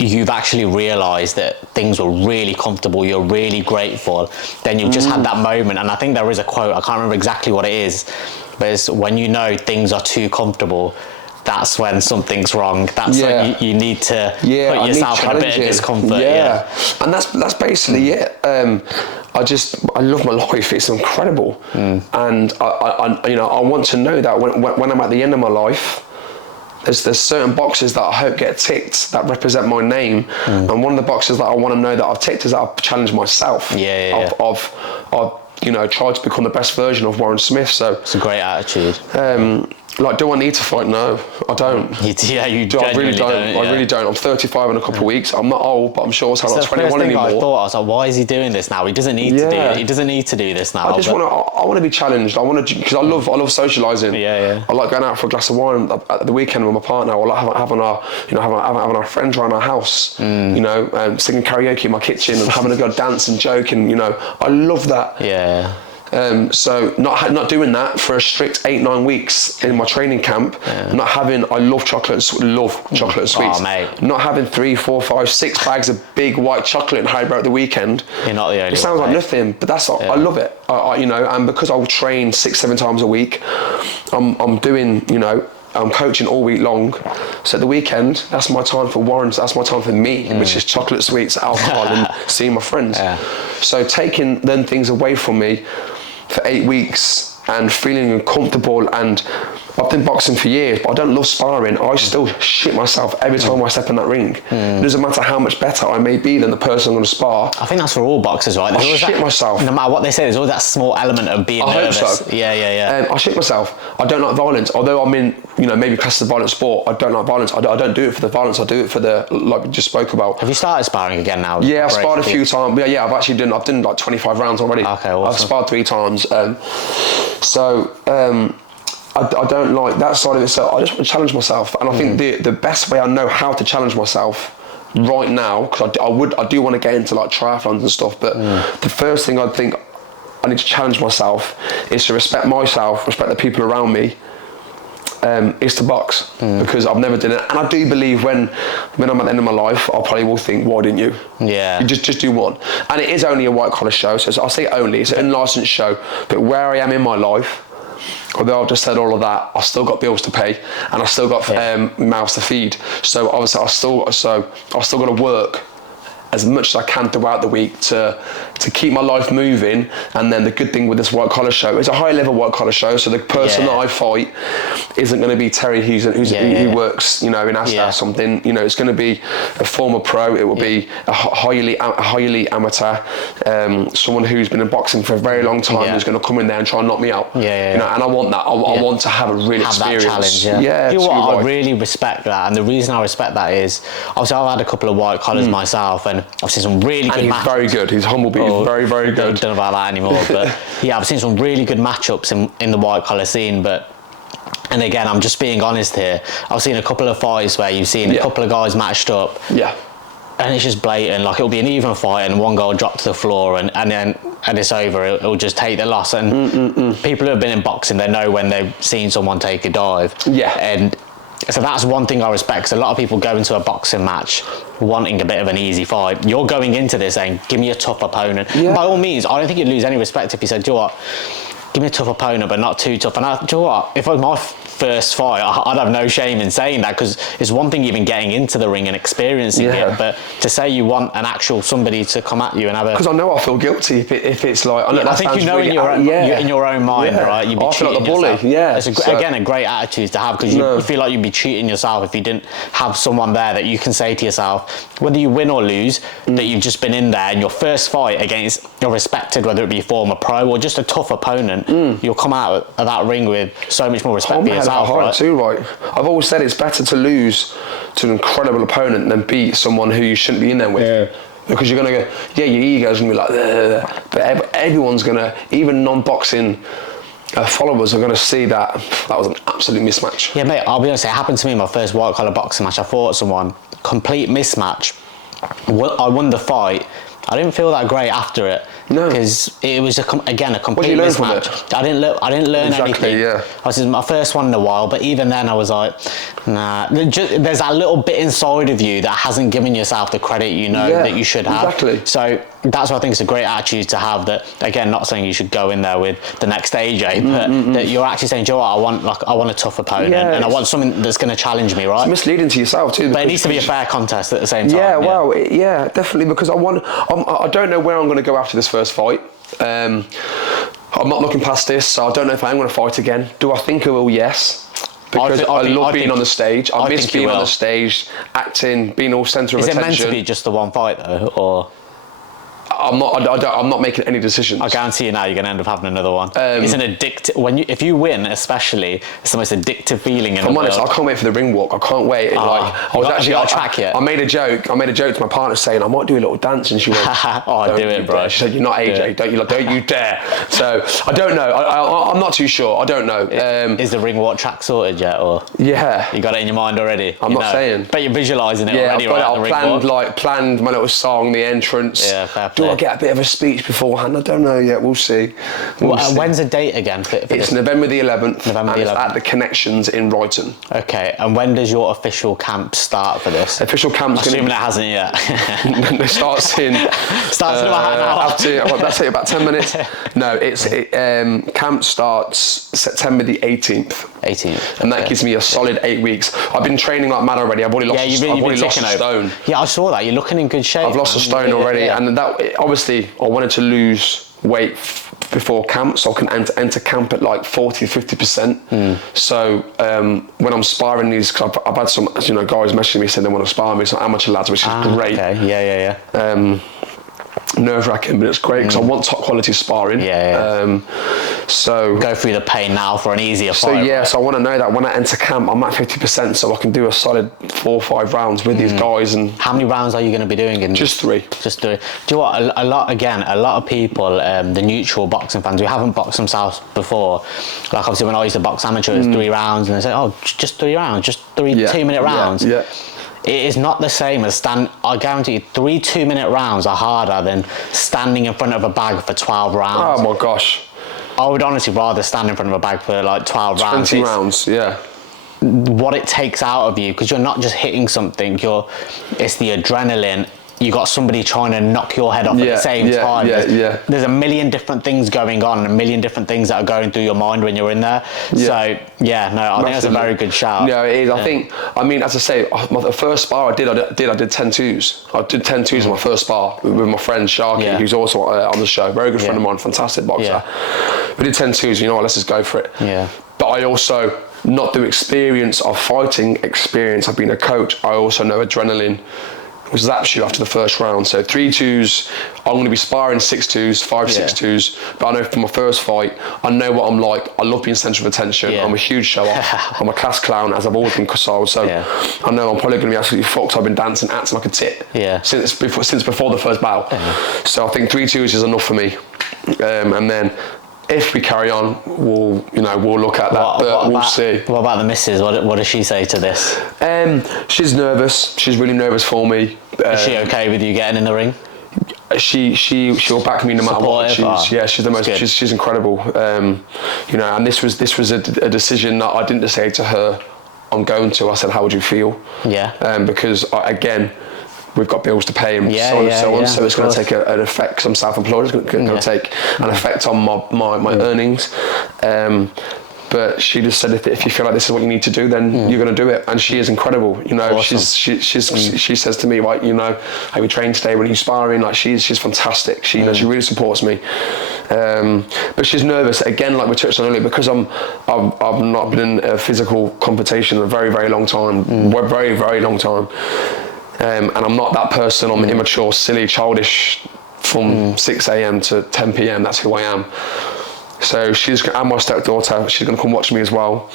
you've actually realised that things were really comfortable, you're really grateful, then you've just had that moment, and I think there is a quote, I can't remember exactly what it is, but it's when you know things are too comfortable, that's when something's wrong. That's when you need to put yourself in a bit of discomfort. And that's basically it. I love my life. It's incredible, and I want to know that when I'm at the end of my life, there's certain boxes that I hope get ticked that represent my name, and one of the boxes that I want to know that I've ticked is that I've challenged myself. I've tried to become the best version of Warren Smith. So it's a great attitude. Do I need to fight? No, I don't. You I really don't. I really don't. I'm 35 in a couple of weeks. I'm not old, but I'm sure as hell not 21 anymore. I was like, why is he doing this now? He doesn't need to do it. He doesn't need to do this now. I want to be challenged. I want to, because I love socialising. I like going out for a glass of wine at the weekend with my partner. I like having our friends around our house. Singing karaoke in my kitchen and having a good dance and joke, and I love that. Yeah. So not doing that for a strict 8-9 weeks in my training camp. I love chocolate and sweets. Oh, mate. Not having 3, 4, 5, 6 bags of big white chocolate and Haribo at the weekend. You're not the only one. It sounds like nothing, but that's I love it. And because I'll train 6-7 times a week, I'm doing I'm coaching all week long. So at the weekend, that's my time for Warren. That's my time for me, which is chocolate, sweets, alcohol, and seeing my friends. So taking them things away from me for 8 weeks and feeling uncomfortable, and I've been boxing for years, but I don't love sparring. I still shit myself every time I step in that ring. It doesn't matter how much better I may be than the person I'm going to spar. I think that's for all boxers, right? I shit myself. No matter what they say, there's always that small element of being nervous. I hope so. Yeah. I shit myself. I don't like violence. Although I'm in, maybe classed as a violent sport, I don't like violence. I don't do it for the violence. I do it for the, like we just spoke about. Have you started sparring again now? Yeah, I've sparred a few times. Yeah, I've done like 25 rounds already. Okay, awesome. I've sparred 3 times. I don't like that side of it, so I just want to challenge myself. And I think the best way I know how to challenge myself right now, because I do want to get into like triathlons and stuff, but the first thing I think I need to challenge myself is to respect myself, respect the people around me, is to box, because I've never done it. And I do believe when I'm at the end of my life, I probably will think, why didn't you? Yeah. You just do one. And it is only a white collar show, so I say only, it's an unlicensed show, but where I am in my life, although I've just said all of that, I've still got bills to pay, and I've still got mouths to feed. So obviously I've still got to work as much as I can throughout the week to keep my life moving. And then the good thing with this white collar show, it's a high level white collar show, so the person that I fight isn't going to be Terry who works in Asda or something. It's going to be a former pro. It will be a highly amateur, someone who's been in boxing for a very long time, who's going to come in there and try and knock me out. And I want that. I want to have a real experience. That challenge. You know what? I really respect that, and the reason I respect that is obviously I've had a couple of white collars myself, and I've seen some really good matchups. He's very good. He's humble, but he's very, very good. Don't know about that anymore, but I've seen some really good matchups in the white collar scene. And again, I'm just being honest here. I've seen a couple of fights where you've seen a couple of guys matched up. And it's just blatant. Like, it'll be an even fight, and one guy will drop to the floor, and it's over. It'll just take the loss. And people who have been in boxing, they know when they've seen someone take a dive. And so that's one thing I respect, because a lot of people go into a boxing match wanting a bit of an easy fight. You're going into this saying, give me a tough opponent. By all means, I don't think you'd lose any respect if you said, do you know what, give me a tough opponent, but not too tough. And do you know what, if it was my first fight, I'd have no shame in saying that, because it's one thing even getting into the ring and experiencing it, but to say you want an actual somebody to come at you and have a... Because I know I feel guilty if it's like... I think you know really in your own mind, right? You'd be cheating like the bully. Yourself. It's again a great attitude to have, because you feel like you'd be cheating yourself if you didn't have someone there that you can say to yourself, whether you win or lose, that you've just been in there, and your first fight against a respected, whether it be former pro or just a tough opponent, you'll come out of that ring with so much more respect for yourself. Right? I've always said it's better to lose to an incredible opponent than beat someone who you shouldn't be in there with. Because you're going to go, your ego's going to be like, ugh. But everyone's going to, even non-boxing followers are going to see that was an absolute mismatch. Yeah, mate, I'll be honest, it happened to me in my first white collar boxing match. I fought someone, complete mismatch. I won the fight. I didn't feel that great after it. Because it was again a complete mismatch. I didn't learn anything. This is my first one in a while, but even then I was like, nah. There's that little bit inside of you that hasn't given yourself the credit that you should have. So that's why I think it's a great attitude to have. That again, not saying you should go in there with the next AJ, but that you're actually saying, "Do you know what? I want a tough opponent, and I want something that's going to challenge me." Right? It's misleading to yourself too. But it needs to be a fair contest at the same time. Yeah, well, yeah, definitely, because I don't know where I'm going to go after this first fight. I'm not looking past this, so I don't know if I am going to fight again. Do I think I will? Yes. Because I love being on the stage. I miss being on the stage, acting, being all centre of attention. Is it meant to be just the one fight though, or? I'm not making any decisions. I guarantee you now, you're going to end up having another one. It's an addictive. If you win, especially, it's the most addictive feeling in the world. I'm honest. I can't wait for the ring walk. I can't wait. I made a joke to my partner saying I might do a little dance, and she went, "Oh, do it, bro." Dare. She said, "You're not AJ. Don't you dare." So I don't know. I'm not too sure. I don't know. Is the ring walk track sorted yet, or? Yeah. You got it in your mind already? I'm not saying. But you're visualising it already, right? I've planned my little song, the entrance. Yeah, fair play. Do I get a bit of a speech beforehand? I don't know yet. We'll see. When's the date again? It's November the 11th. It's at the Connections in Brighton. Okay, and when does your official camp start for this? Official camp's going to... Assuming it hasn't yet. It starts in... Starts in about an hour. That's it, about 10 minutes. No, camp starts September the 18th. 18th. And that gives me a solid 8 weeks. I've been training like mad already. I've already lost a stone. Yeah, I saw that. You're looking in good shape. I've lost a stone already, and that obviously I wanted to lose weight before camp, so I can enter camp at like 40-50%. So when I'm sparring these, cause I've had some guys messaging me saying they want to spar me, some amateur lads, which is great. Okay. Yeah. Nerve-wracking, but it's great because I want top quality sparring. So go through the pain now for an easier fight. So I want to know that when I enter camp, I'm at 50%, so I can do a solid 4 or 5 rounds with these guys. And how many rounds are you going to be doing? Just 3. Just 3. Do you know what? A lot of people, the neutral boxing fans who haven't boxed themselves before, like obviously when I used to box amateur, it's 3 rounds, and they say, "Oh, just 3 rounds, just 3 2-minute rounds." Yeah. It is not the same as I guarantee you, 3 2-minute rounds are harder than standing in front of a bag for 12 rounds. Oh my gosh. I would honestly rather stand in front of a bag for like 12 rounds. 20 rounds, yeah. What it takes out of you, because you're not just hitting something, it's the adrenaline. You got somebody trying to knock your head off at the same time. There's a million different things going on, and a million different things that are going through your mind when you're in there. So I think that's a very good shout. Yeah, it is. I mean, as I say, the first spar I did 10 twos. I did 10 twos in my first spar with my friend Sharky, who's also on the show. Very good friend of mine, fantastic boxer. We did 10 twos. You know what? Let's just go for it. Yeah. But I also, not the experience of fighting experience. I've been a coach. I also know adrenaline zaps you after the first round. So 3 twos, I'm going to be sparring 6 twos, 5 6 twos. But I know for my first fight, I know what I'm like. I love being centre of attention. I'm a huge show off. I'm a class clown, as I've always been consoled. So I know I'm probably going to be absolutely fucked. I've been dancing, acting like a tit since before the first battle. So I think 3 twos is enough for me. And then if we carry on, we'll look at that. We'll see. What about the missus? What does she say to this? She's nervous. She's really nervous for me. Is she okay with you getting in the ring? She'll back me no matter what. She's the most. She's incredible. And this was a decision that I didn't just say to her, "I'm going to." I said, "How would you feel?" Yeah. Because again, we've got bills to pay and so on and so on. So it's going to take an effect, because I'm self-employed. It's going to take an effect on my earnings. But she just said, if you feel like this is what you need to do, then you're going to do it. And she is incredible. Awesome. She says to me, like, how we trained today when you're sparring, like she's fantastic. She really supports me. But she's nervous again, like we touched on earlier, because I've not been in a physical competition in a very, very long time, very, very long time. And I'm not that person. I'm immature, silly, childish from 6 a.m. to 10 p.m. That's who I am. So and my stepdaughter, she's going to come watch me as well.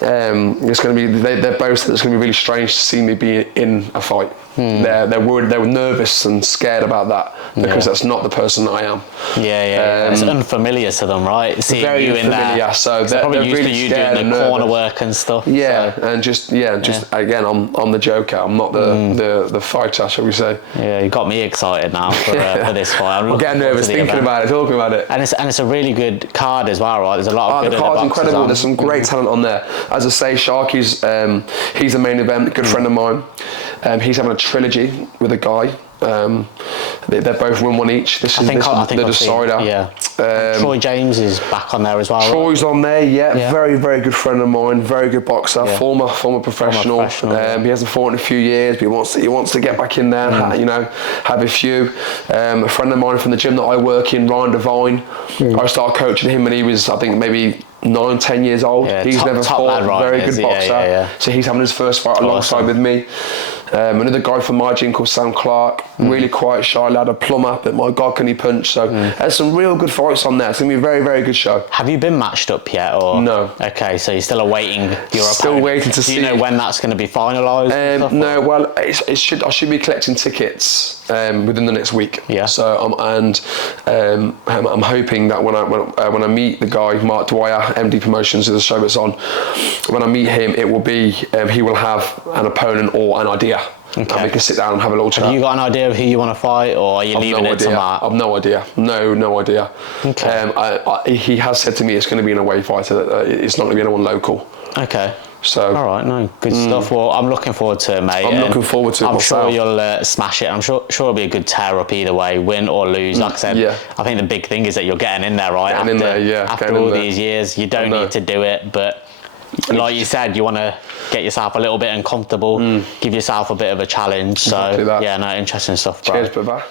It's going to be, they're both said it's going to be really strange to see me be in a fight. They're worried, they were nervous and scared about that, because that's not the person that I am. It's unfamiliar to them, right? Seeing very you unfamiliar, in there. so they're probably used really to you scared doing the corner work and stuff. Again, I'm the joker. I'm not the fighter, shall we say? Yeah, you got me excited now for this fight. I'm getting nervous thinking about it, talking about it. And it's a really good card as well, right? There's a lot of good. The card's incredible. There's some great talent on there. As I say, Sharky's he's the main event, a good friend of mine. He's having a trilogy with a guy. They're both win one each. This is the decider. Yeah. Troy James is back on there as well. Troy's on there, yeah. Very, very good friend of mine. Very good boxer. Yeah. Former professional. He hasn't fought in a few years, but he wants to get back in there and have a few. A friend of mine from the gym that I work in, Ryan Devine. I started coaching him when he was, I think, maybe 9-10 years old. Yeah, he's never fought. lad, very good boxer. Yeah. So he's having his first fight alongside with me. Another guy from my gym called Sam Clark, really quiet, shy lad, a plumber, but my God, can he punch? So there's some real good fights on there. It's going to be a very, very good show. Have you been matched up yet? Or no. Okay, so you're still awaiting your opponent. Still waiting to see. Do you know when that's going to be finalised? No, well, I should be collecting tickets within the next week. Yeah. So I'm hoping that when I meet the guy Mark Dwyer, MD Promotions, is the show that's on. When I meet him, it will be he will have an opponent or an idea. Okay. And we can sit down and have a little chat. Have you got an idea of who you want to fight, or are you leaving it to Matt? I've no idea. No idea. Okay. He has said to me it's going to be an away fighter. It's not going to be anyone local. Okay. So. All right, no, good stuff. Well, I'm looking forward to it, mate. I'm looking forward to it myself. I'm sure you'll smash it. I'm sure it'll be a good tear up either way, win or lose. Like I said, I think the big thing is that you're getting in there, right? After all these years, you don't need to do it, but like you said, you want to get yourself a little bit uncomfortable, give yourself a bit of a challenge. So, yeah, no, interesting stuff, bro. Cheers, brother.